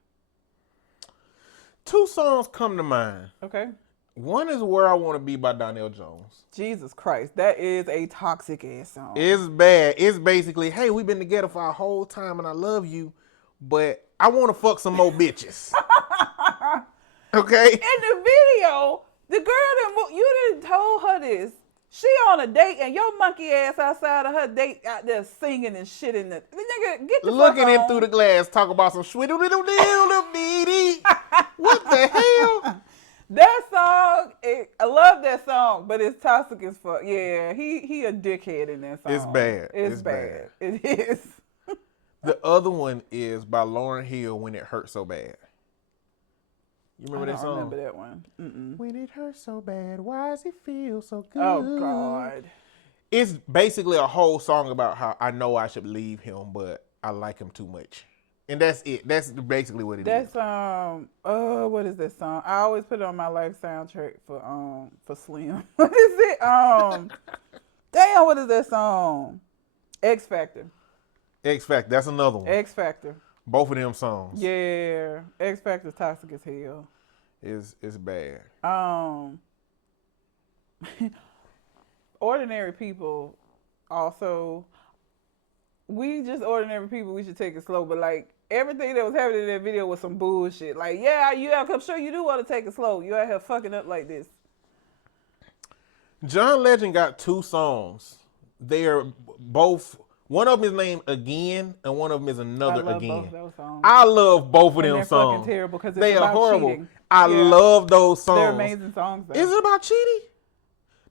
2 songs come to mind. Okay. One is Where I Want to Be by Donnell Jones. Jesus Christ, that is a toxic ass song. It's bad. It's basically, hey, we've been together for a whole time and I love you, but I want to fuck some more bitches. Okay? In the video, the girl that you didn't told her this. She on a date and your monkey ass outside of her date out there singing and shit in the nigga, get the Looking fuck in on. through the glass, talk about some shwiddle diddle diddle bitty. What the hell? That song, I love that song, but it's toxic as fuck. Yeah, he a dickhead in that song. It's bad. It's bad. It is. The other one is by Lauryn Hill, When It Hurts So Bad. You remember that song? I don't remember that one. Mm-mm. When it hurts so bad, why does it feel so good? Oh, God. It's basically a whole song about how I know I should leave him, but I like him too much. And that's it. That's basically what it is. What is this song? I always put it on my life soundtrack for Slim. What is it? Damn, what is that song? X Factor. X Factor, that's another one. X Factor. Both of them songs. Yeah. X Factor's toxic as hell. It's bad. Ordinary people also, we just ordinary people, we should take it slow, but like everything that was happening in that video was some bullshit. Like, yeah, I'm sure you do want to take it slow. You out here fucking up like this. John Legend got 2 songs. They are both, one of them is named Again, and one of them is Another I love Again. both of those songs. I love both of And them they're songs. fucking terrible because They it's are about horrible. cheating. I love those songs. They're amazing songs, though. Is it about cheating?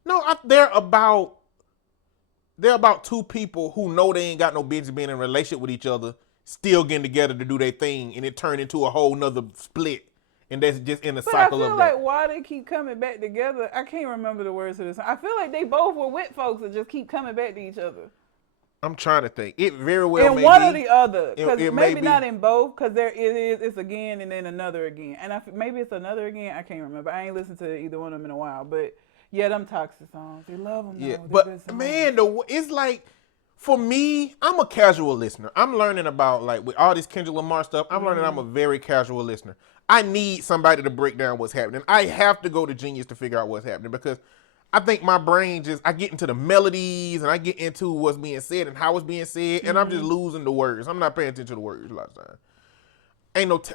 No, they're about 2 people who know they ain't got no business being in a relationship with each other, still getting together to do their thing, and it turned into a whole nother split. And that's just in a cycle of that. But I feel like why they keep coming back together, I can't remember the words of this song. I feel like they both were with folks that just keep coming back to each other. I'm trying to think. It very well may in one be. or the other. Because maybe be. not in both, because it's again and then another again. And maybe it's another again. I can't remember. I ain't listened to either one of them in a while. But yeah, them toxic songs. They love them. Yeah, though. but man, it's like, for me, I'm a casual listener. I'm learning about, like, with all this Kendrick Lamar stuff, I'm learning I'm a very casual listener. I need somebody to break down what's happening. I have to go to Genius to figure out what's happening, because I think my brain I get into the melodies and I get into what's being said and how it's being said, and I'm just losing the words. I'm not paying attention to the words a lot of times.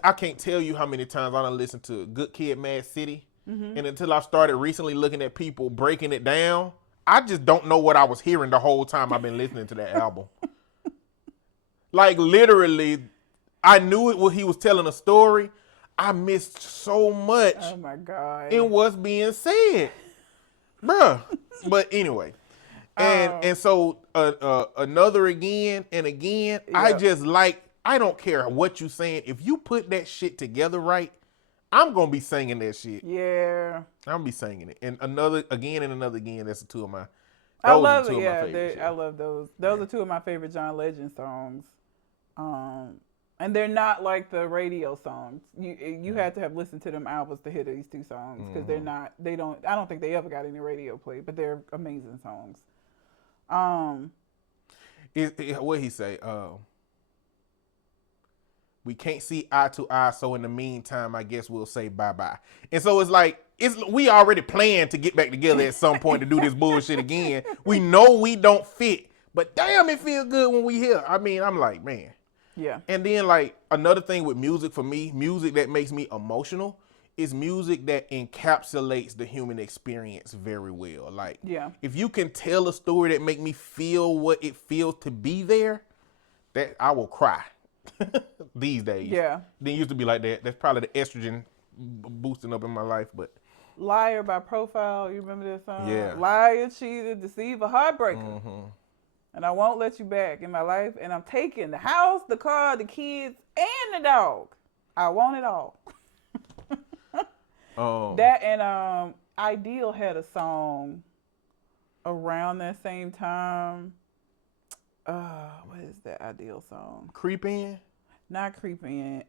I can't tell you how many times I done listened to Good Kid, Mad City, and until I started recently looking at people breaking it down, I just don't know what I was hearing the whole time I've been listening to that album. Like, literally, I knew it was he was telling a story. I missed so much. Oh my God. In what's being said. Bruh. But anyway. And so Another Again and Again, yeah. I don't care what you saying. If you put that shit together right, I'm gonna be singing that shit. Yeah. I'm gonna be singing it. And Another Again and Another Again, that's 2 of my I love it, yeah. I love those. Those are 2 of my favorite John Legend songs. And they're not like the radio songs. You had to have listened to them albums to hear these 2 songs, because I don't think they ever got any radio play, but they're amazing songs. What he say? We can't see eye to eye, so in the meantime, I guess we'll say bye-bye. And so it's like, we already planned to get back together at some point to do this bullshit again. We know we don't fit, but damn, it feels good when we here. I mean, I'm like, man. Yeah. And then like another thing with music for me, music that makes me emotional is music that encapsulates the human experience very well. Like, Yeah. if you can tell a story that make me feel what it feels to be there, that I will cry. These days. Yeah. Didn't used to be like that. That's probably the estrogen boosting up in my life, but Liar by Profile. You remember that song? Yeah. Liar, cheater, deceiver, heartbreaker. mm-hmm. And I won't let you back in my life. And I'm taking the house, the car, the kids, and the dog. I want it all. That and Ideal had a song around that same time. What is that Ideal song? Creep in. Not Creep In.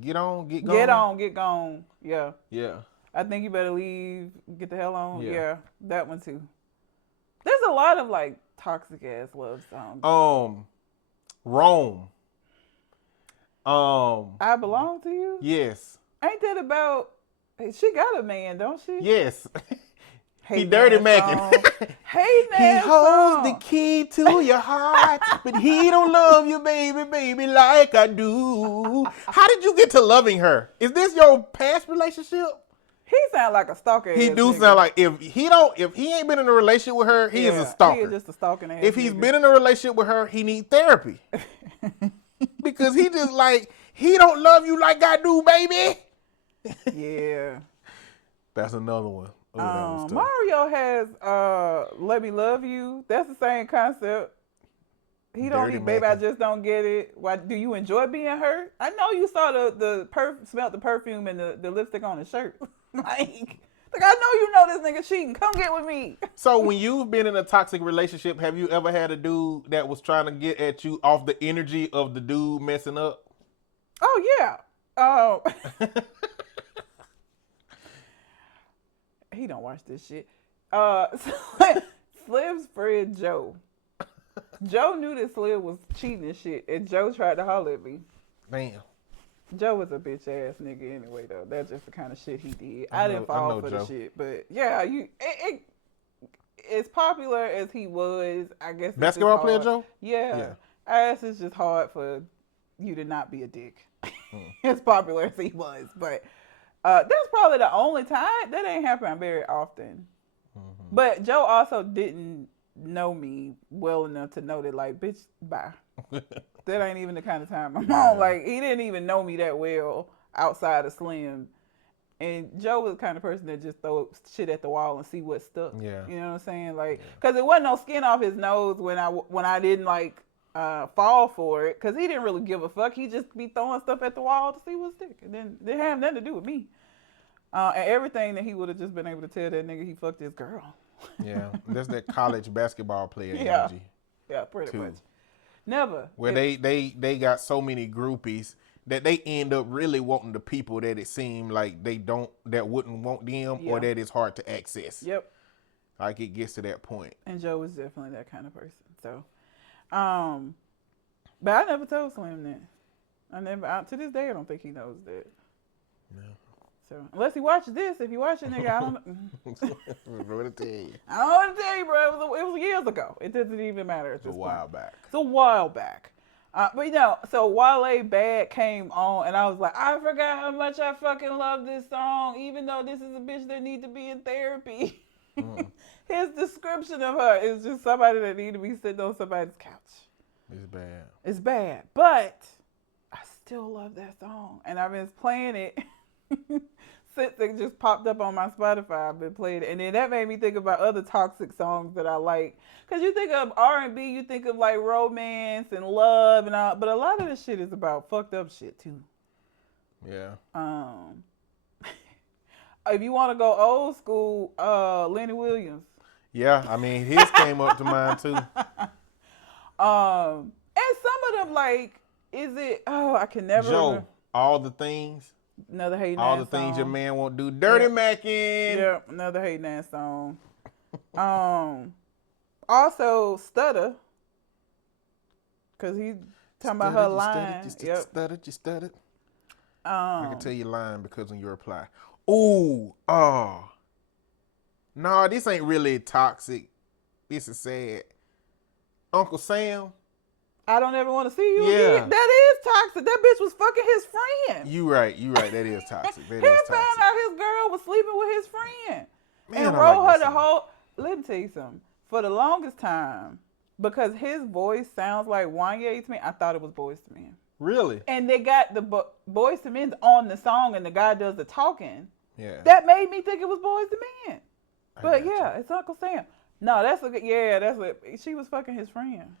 Get on, get gone. Get on, get gone. Yeah. Yeah. I think you better leave. Get the hell on. Yeah. Yeah, that one too. There's a lot of like toxic ass love songs. Rome. I Belong to You. Yes. Ain't that about? She got a man, don't she? Yes. He Hating dirty that macking. song. Hating He that holds the song. key to your heart, but he don't love you, baby, like I do. How did you get to loving her? Is this your past relationship? He sound like a stalker. He ass do nigga. sound like if he ain't been in a relationship with her, he is a stalker. He is just a stalking ass. If he's nigga. been in a relationship with her, he need therapy. Because he just like, he don't love you like I do, baby. Yeah. That's another one. Ooh, that was tough. Mario has Let Me Love You. That's the same concept. He don't Dirty need, baby, I mackin'. just don't get it. Why do you enjoy being hurt? I know you saw smelled the perfume and the lipstick on his shirt. like I know you know this nigga cheating. Come get with me. So when you've been in a toxic relationship, have you ever had a dude that was trying to get at you off the energy of the dude messing up? Oh yeah. Oh. He don't watch this shit. Slim's friend Joe. Joe knew that Slim was cheating and shit, and Joe tried to holler at me. Damn. Joe was a bitch ass nigga anyway, though. That's just the kind of shit he did. I didn't fall for Joe. the shit, but yeah, as popular as he was, I guess. Basketball player Joe? Yeah. I guess it's just hard for you to not be a dick. As popular as he was, but that's probably the only time that ain't happened very often. Mm-hmm. But Joe also didn't know me well enough to know that, like, bitch, bye. That ain't even the kind of time I'm on. Like, he didn't even know me that well outside of Slim. And Joe was the kind of person that just throw shit at the wall and see what stuck. Yeah. You know what I'm saying? Like, because it wasn't no skin off his nose when I didn't, like, fall for it. Because he didn't really give a fuck. He just be throwing stuff at the wall to see what stick. And then it didn't have nothing to do with me. And everything that he would have just been able to tell that nigga he fucked his girl. Yeah. That's that college basketball player Yeah. energy. Yeah, pretty too. much. Never. Where they got so many groupies that they end up really wanting the people that it seemed like that wouldn't want them or that it's hard to access. Yep. Like it gets to that point. And Joe was definitely that kind of person. So, but I never told Slim that. To this day, I don't think he knows that. No. So, unless he watches this, if you watch it, nigga, I don't know. What to tell you? I don't know what to tell you, bro. It was years ago. It doesn't even matter at this point. It's a while back. It's a while back. But you know, so Wale Bad came on, and I was like, I forgot how much I fucking love this song, even though this is a bitch that need to be in therapy. His description of her is just somebody that need to be sitting on somebody's couch. It's bad. It's bad, but I still love that song, and I've been playing it since it just popped up on my Spotify. I've been playing it, and then that made me think about other toxic songs that I like. Cause you think of R&B, you think of like romance and love and all, but a lot of this shit is about fucked up shit too. Yeah. If you want to go old school, Lenny Williams. Yeah, I mean his came up to mind too. And some of them like, is it? Oh, I can never. Joe, remember. all the things. Another hating all ass the things song. your man won't do. Dirty Mackin'. Yeah, another hating ass song. Also Stutter, cause he Talking about her You stuttered, line. you Yep. stuttered, you stuttered. I can Um, tell you lying because of your reply. Ooh, oh. No, this ain't really toxic. This is sad. Uncle Sam. I don't ever want to see you Yeah. again. That is toxic. That bitch was fucking his friend. You right. That is toxic. That He is found toxic. out his girl was sleeping with his friend. Man, And I like wrote that her the song. whole. Let me tell you something. For the longest time, because his voice sounds like Wanye to me, I thought it was Boyz II Men. Really? And they got the Boyz II Men on the song, and the guy does the talking. Yeah. That made me think it was Boyz II Men. I But got you. yeah, it's Uncle Sam. No, that's a good. Yeah, that's a. She was fucking his friend.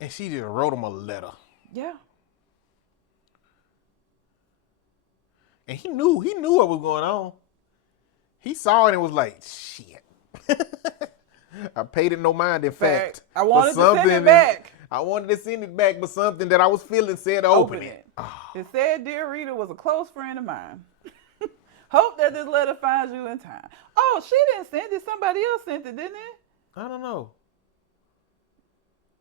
And she just wrote him a letter. Yeah. And he knew what was going on. He saw it and was like, shit. I paid it no mind, in fact. I wanted But to send it something- back. I wanted to send it back, but something that I was feeling said open it. It said, "Dear Rita was a close friend of mine. Hope that this letter finds you in time." Oh, she didn't send it. Somebody else sent it, didn't it? I don't know.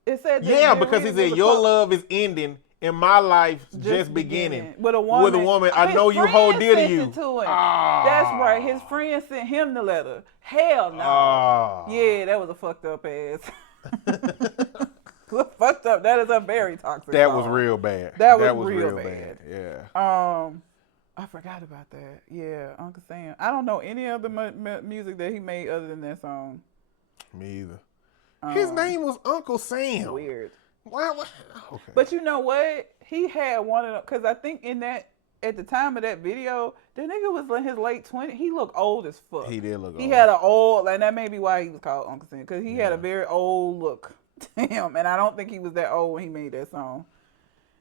It said, that Yeah, Dear because he Rita said, was a your close- love is ending and my life just beginning. With a woman. I His know you friend hold dear to sent you. it to him. Ah. That's right. His friend sent him the letter. Hell no. Ah. Yeah, that was a fucked up ass. Fucked up. That is a very toxic That song. was real bad. That was real bad. Yeah. I forgot about that. Yeah, Uncle Sam. I don't know any other music that he made other than that song. Me either. His name was Uncle Sam. Weird. Why? Okay. But you know what? He had one of them, because I think at the time of that video, the nigga was in his late 20s. He looked old as fuck. He did look old. He had an old, and that may be why he was called Uncle Sam, because he had a very old look to him. And I don't think he was that old when he made that song.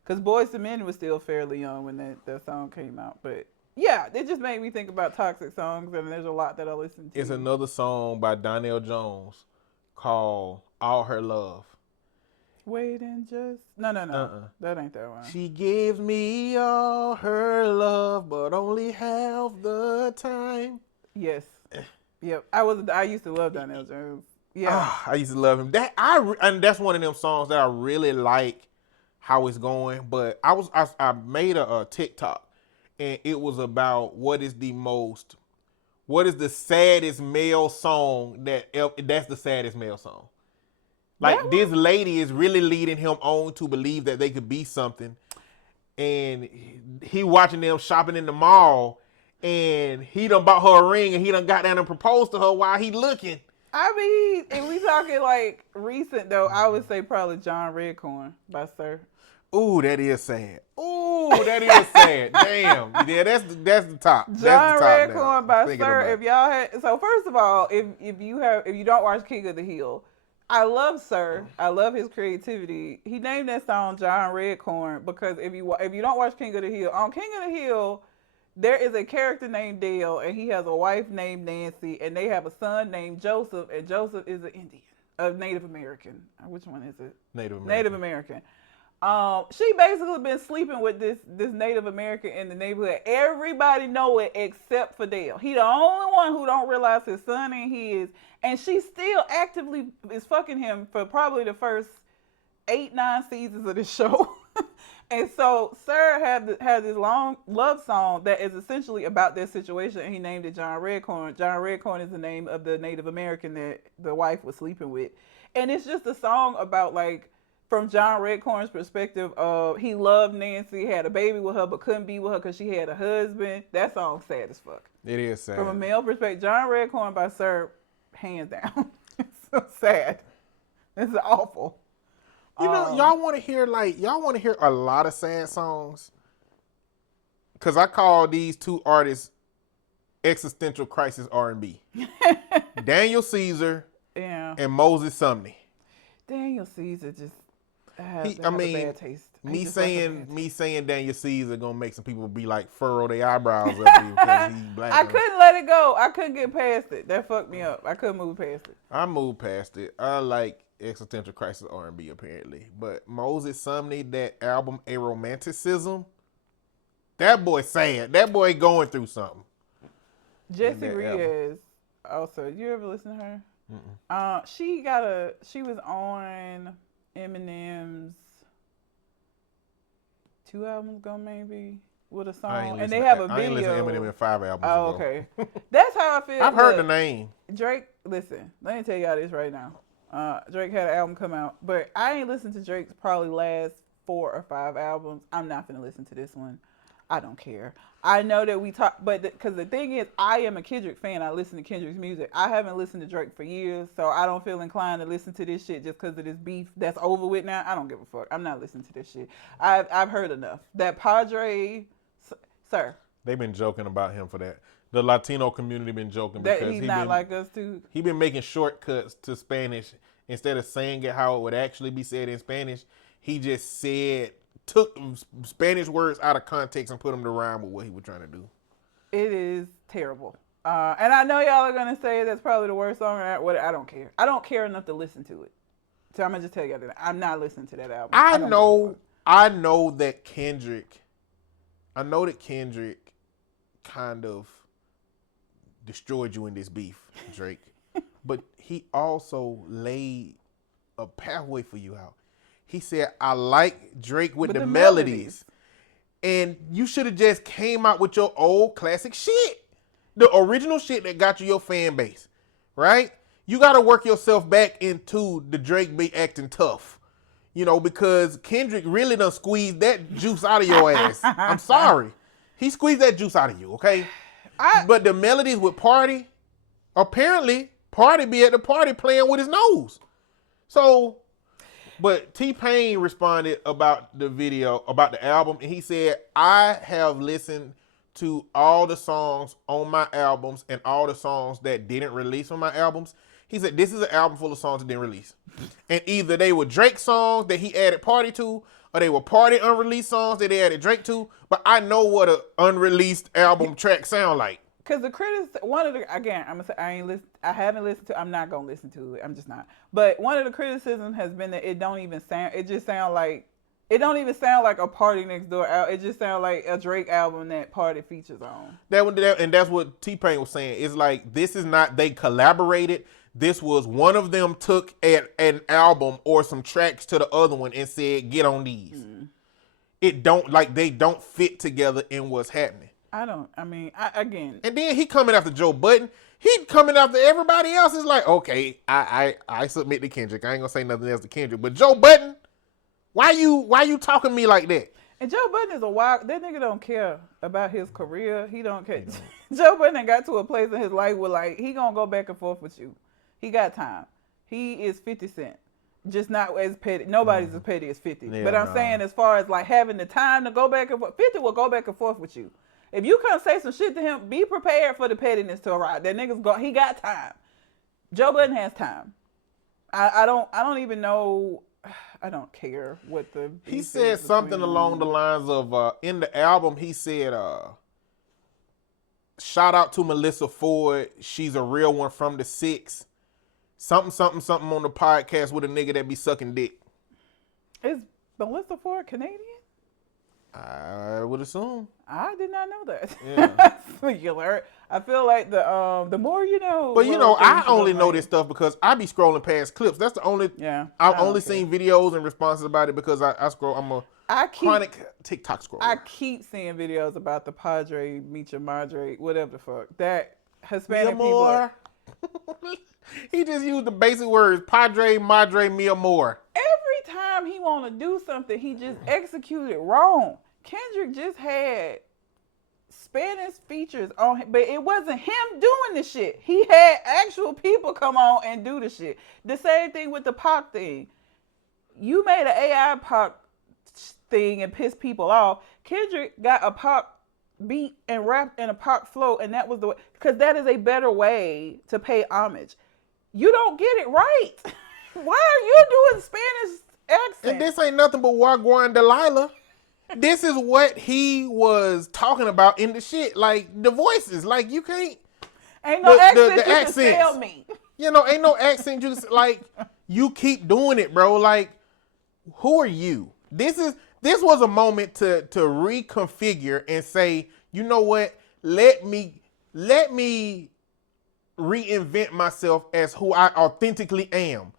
Because Boyz II Men was still fairly young when that song came out. But yeah, it just made me think about toxic songs, and there's a lot that I listen to. It's another song by Donnell Jones called All Her Love. Wait and just... No. That ain't that one. She gives me all her love, but only half the time. Yes. Yep. I used to love Donnell Jones. Yeah. I used to love him. And that's one of them songs that I really like how it's going. But I made a TikTok, and it was about what is the saddest male song that's the saddest male song. Like, this lady is really leading him on to believe that they could be something. And he watching them shopping in the mall, and he done bought her a ring, and he done got down and proposed to her while he looking. I mean, if we talking like recent though, I would say probably John Redcorn by Sir. Ooh, that is sad. Ooh, that is sad. Damn. Yeah, that's the top. John That's the top Redcorn now. by Thinking Sir. about If y'all had, so first of all, if you don't watch King of the Hill, I love Sir. I love his creativity. He named that song John Redcorn because if you don't watch King of the Hill, on King of the Hill, there is a character named Dale, and he has a wife named Nancy, and they have a son named Joseph, and Joseph is an Indian, a Native American. Which one is it? Native American. She basically been sleeping with this Native American in the neighborhood. Everybody know it except for Dale. He the only one who don't realize his son ain't his, and she still actively is fucking him for probably the first 8-9 seasons of the show. And so Sir had this long love song that is essentially about their situation, and he named it John Redcorn. John Redcorn is the name of the Native American that the wife was sleeping with. And it's just a song about, like, from John Redcorn's perspective of he loved Nancy, had a baby with her, but couldn't be with her because she had a husband. That song's sad as fuck. It is sad. From a male perspective, John Redcorn by Sir, hands down. It's so sad. It's awful. You know, y'all want to hear a lot of sad songs? Because I call these two artists existential crisis R&B. Daniel Caesar and Moses Sumney. Daniel Caesar just has a bad taste. Me saying Daniel Caesar gonna make some people be like furrow their eyebrows up because he's black. I couldn't let it go. I couldn't get past it. That fucked me up. I couldn't move past it. I moved past it. I like existential crisis R&B apparently, but Moses Sumney, that album A Romanticism, that boy sad. That boy going through something. Jessie Reyes. Also, you ever listen to her? Mm-mm. She was on Eminem's 2 albums ago, maybe, with a I ain't song, and listen they to have a I ain't listen to video. Eminem in 5 albums Oh, ago. okay. That's how I feel. I've heard the Look, name. Drake, listen, let me tell y'all this right now. Drake had an album come out, but I ain't listened to Drake's probably last 4 or 5 albums. I'm not gonna listen to this one. I don't care. I know that we talk, but because the thing is, I am a Kendrick fan. I listen to Kendrick's music. I haven't listened to Drake for years, so I don't feel inclined to listen to this shit just because of this beef that's over with now. I don't give a fuck. I'm not listening to this shit. I've heard enough. That Padre, sir. They've been joking about him for that. The Latino community been joking That because he's he not been like us too. he been making shortcuts to Spanish instead of saying it how it would actually be said in Spanish. He just took Spanish words out of context and put them to rhyme with what he was trying to do. It is terrible. And I know y'all are gonna say that's probably the worst song. I don't care. I don't care enough to listen to it. So I'm gonna just tell you that I'm not listening to that album. I know that Kendrick kind of destroyed you in this beef, Drake. But he also laid a pathway for you out. He said, I like Drake with the melodies. And you should have just came out with your old classic shit. The original shit that got you your fan base. Right? You got to work yourself back into the Drake be acting tough. You know, because Kendrick really done squeezed that juice out of your ass. I'm sorry. He squeezed that juice out of you, okay? But the melodies with Party, apparently, Party be at the party playing with his nose. So, but T-Pain responded about the video, about the album, and he said, I have listened to all the songs on my albums and all the songs that didn't release on my albums. He said, this is an album full of songs that didn't release. And either they were Drake songs that he added Party to, or they were Party unreleased songs that they added Drake to. But I know what an unreleased album track sound like. Cause the critics, one of the, again, I'm gonna say I haven't listened to. I'm not gonna listen to it. I'm just not. But one of the criticisms has been that it don't even sound. It just sound like. It don't even sound like a Party Next Door album. It just sounds like a Drake album that Party features on. And that's what T-Pain was saying. It's like, this is not, they collaborated. This was one of them took an album or some tracks to the other one and said, get on these. It don't, like, they don't fit together in what's happening. Again. And then he coming after Joe Budden. He coming after everybody else. Is like, okay, I submit to Kendrick. I ain't gonna say nothing else to Kendrick. But Joe Budden, why you talking to me like that? And Joe Budden is a wild. That nigga don't care about his career. He don't care. Joe Budden got to a place in his life where, like, he gonna go back and forth with you. He got time. He is 50 Cent. Just not as petty. Nobody's as petty as 50. Yeah, but I'm saying, as far as like having the time to go back and forth, 50 will go back and forth with you. If you come say some shit to him, be prepared for the pettiness to arrive. That nigga's he got time. Joe Budden has time. I don't even know. I don't care what the. He said something along the lines of in the album. He said, "Shout out to Melissa Ford. She's a real one from the 6. Something on the podcast with a nigga that be sucking dick." Is Melissa Ford Canadian? I would assume. I did not know that. Yeah. You learn. I feel like the more you know. But you know, I only know this stuff because I be scrolling past clips. That's the only. Yeah. I've only seen videos and responses about it because I scroll. I'm a chronic TikTok scroller. I keep seeing videos about the Padre, Meet Your Madre, whatever the fuck. That Hispanic people. He just used the basic words: Padre, Madre, mi amor. Every time he want to do something, he just executed wrong. Kendrick just had Spanish features on him, but it wasn't him doing the shit. He had actual people come on and do the shit. The same thing with the Pac thing. You made an AI Pac thing and pissed people off. Kendrick got a Pac beat and rapped in a Pac flow, and that was the way, because that is a better way to pay homage. You don't get it right. Why are you doing Spanish accent? And this ain't nothing but Wagwan Delilah. This is what he was talking about in the shit. Like, the voices. Like, you can't. Ain't no accent you can tell me. You know, ain't no accent. You just, like, you keep doing it, bro. Like, who are you? This was a moment to reconfigure and say, you know what? Let me reinvent myself as who I authentically am.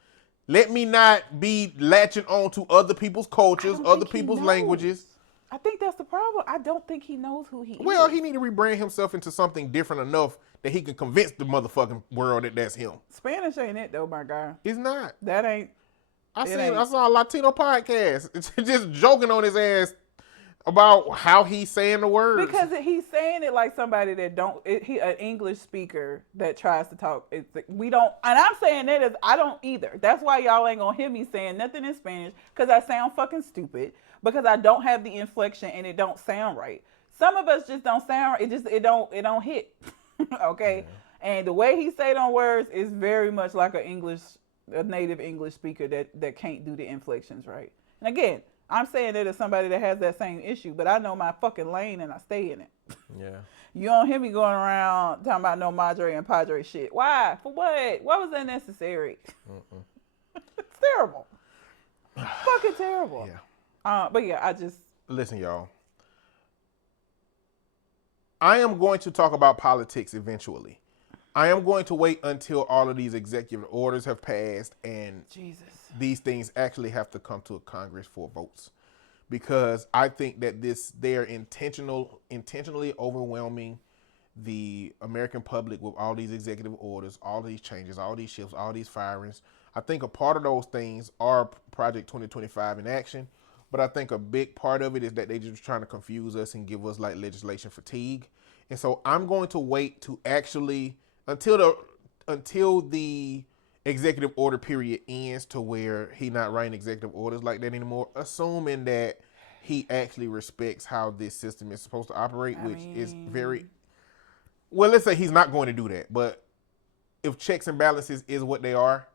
Let me not be latching on to other people's cultures, other people's languages. I think that's the problem. I don't think he knows who he Well, is. he need to rebrand himself into something different enough that he can convince the motherfucking world that that's him. Spanish ain't it though, my guy. It's not. That ain't. I saw a Latino podcast. It's just joking on his ass about how he's saying the words. Because he's saying it like somebody that he an English speaker that tries to talk. We don't, and I'm saying that as I don't either. That's why y'all ain't gonna hear me saying nothing in Spanish because I sound fucking stupid because I don't have the inflection and it don't sound right. Some of us just don't sound. It don't hit. Okay, and the way he say them words is very much like a native English speaker that can't do the inflections right. And again, I'm saying that as somebody that has that same issue, but I know my fucking lane and I stay in it. Yeah. You don't hear me going around talking about no madre and padre shit. Why? For what? What was that necessary? It's terrible. Fucking terrible. Yeah. But yeah, I just listen, y'all. I am going to talk about politics eventually. I am going to wait until all of these executive orders have passed and these things actually have to come to a Congress for votes. Because I think that they're intentionally overwhelming the American public with all these executive orders, all these changes, all these shifts, all these firings. I think a part of those things are Project 2025 in action, but I think a big part of it is that they're just trying to confuse us and give us like legislation fatigue. And so I'm going to wait to actually until the executive order period ends to where he not writing executive orders like that anymore, assuming that he actually respects how this system is supposed to operate, is very well, let's say he's not going to do that. But if checks and balances is what they are,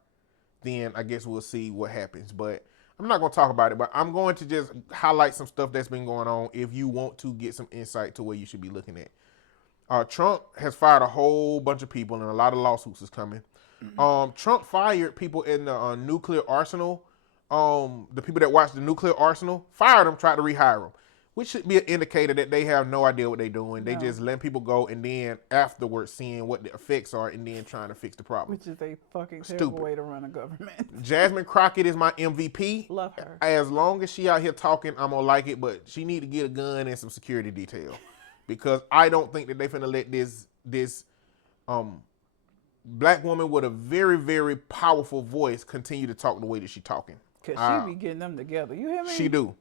then I guess we'll see what happens. But I'm not going to talk about it, but I'm going to just highlight some stuff that's been going on if you want to get some insight to where you should be looking at. Trump has fired a whole bunch of people and a lot of lawsuits is coming. Trump fired people in the nuclear arsenal. The people that watched the nuclear arsenal, fired them, tried to rehire them, which should be an indicator that they have no idea what they're doing. They just let people go and then afterwards seeing what the effects are and then trying to fix the problem. Which is a fucking terrible way to run a government. Jasmine Crockett is my MVP. Love her. As long as she out here talking, I'm going to like it, but she need to get a gun and some security detail. Because I don't think that they finna let this black woman with a very, very powerful voice continue to talk the way that she talking. Because she be getting them together. You hear me? She do.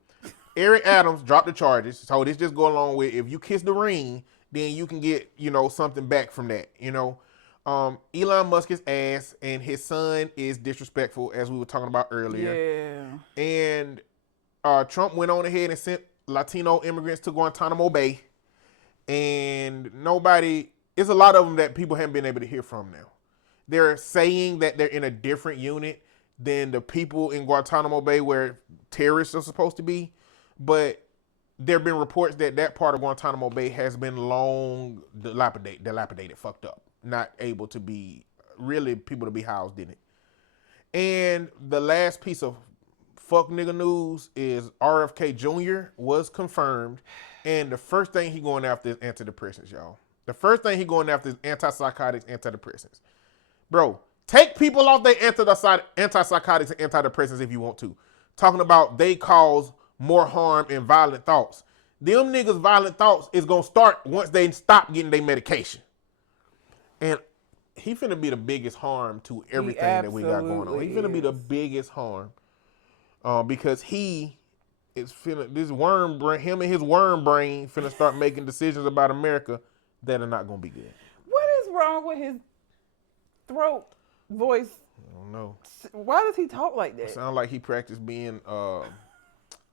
Eric Adams dropped the charges. So this just go along with if you kiss the ring, then you can get, something back from that, Elon Musk's ass and his son is disrespectful, as we were talking about earlier. Yeah. And Trump went on ahead and sent Latino immigrants to Guantanamo Bay. And it's a lot of them that people haven't been able to hear from now. They're saying that they're in a different unit than the people in Guantanamo Bay where terrorists are supposed to be. But there have been reports that part of Guantanamo Bay has been long dilapidated, fucked up, not able to be, really people to be housed in it. And the last piece of fuck nigga news is RFK Jr. was confirmed. And the first thing he going after is antidepressants, y'all. The first thing he going after is antipsychotics, antidepressants. Bro, take people off their antipsychotics and antidepressants if you want to. Talking about they cause more harm and violent thoughts. Them niggas' violent thoughts is going to start once they stop getting their medication. And he finna be the biggest harm to everything that we got going on. He finna be the biggest harm because he is finna, him and his worm brain finna start making decisions about America that are not going to be good. What is wrong with his throat voice? I don't know. Why does he talk like that? It sounds like he practiced being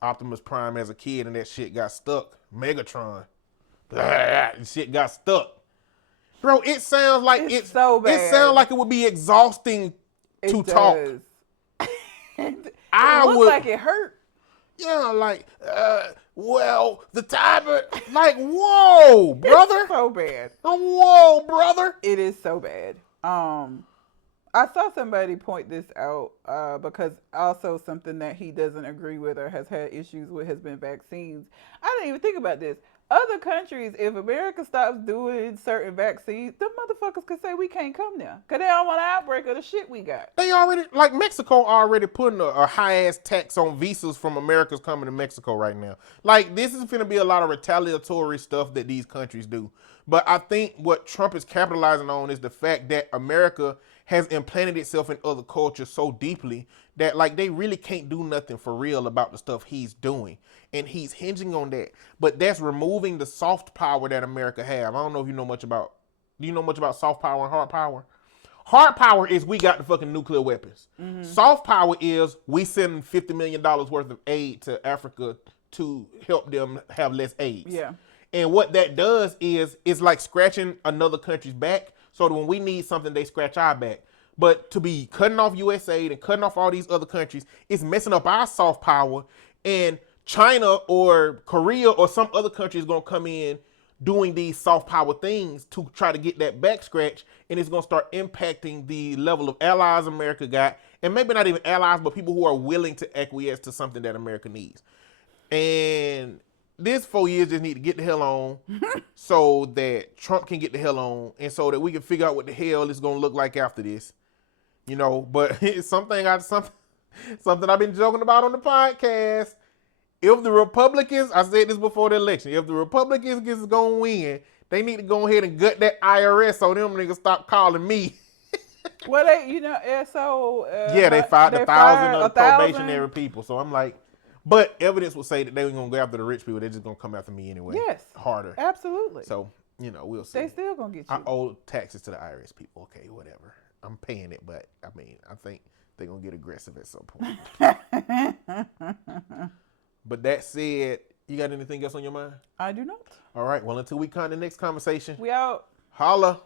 Optimus Prime as a kid and that shit got stuck. Megatron. Shit got stuck. Bro, it sounds like it's so bad. It sounds like it would be exhausting to talk. It looks like it hurt. Yeah, like, well, the time, like, whoa, brother. It's so bad. Whoa, brother. It is so bad. I saw somebody point this out because also something that he doesn't agree with or has had issues with has been vaccines. I didn't even think about this. Other countries, if America stops doing certain vaccines, the motherfuckers could say we can't come there because they don't want an outbreak of the shit we got. They already, like Mexico already putting a high ass tax on visas from Americans coming to Mexico right now. Like this is gonna be a lot of retaliatory stuff that these countries do. But I think what Trump is capitalizing on is the fact that America has implanted itself in other cultures so deeply that like they really can't do nothing for real about the stuff he's doing. And he's hinging on that. But that's removing the soft power that America have. I don't know if you know much about, do you know much about soft power and hard power? Hard power is we got the fucking nuclear weapons. Soft power is we send $50 million worth of aid to Africa to help them have less AIDS. Yeah. And what that does is it's like scratching another country's back so that when we need something, they scratch our back. But to be cutting off US aid and cutting off all these other countries, it's messing up our soft power. And China or Korea or some other country is going to come in doing these soft power things to try to get that back scratch, and it's going to start impacting the level of allies America got, and maybe not even allies, but people who are willing to acquiesce to something that America needs. And this 4 years just need to get the hell on so that Trump can get the hell on, and so that we can figure out what the hell it's going to look like after this. You know, but it's something I've been joking about on the podcast. If the Republicans, I said this before the election, if the Republicans is going to win, they need to go ahead and gut that IRS so them niggas stop calling me. Well, Yeah, they fired a thousand of probationary people. So I'm like, but evidence will say that they ain't going to go after the rich people. They're just going to come after me anyway. Yes. Harder. Absolutely. So, you know, we'll see. They still going to get you. I owe taxes to the IRS people. Okay, whatever. I'm paying it, but I mean, I think they're going to get aggressive at some point. But that said, you got anything else on your mind? I do not. All right. Well, until we come to the next conversation, We out. holla.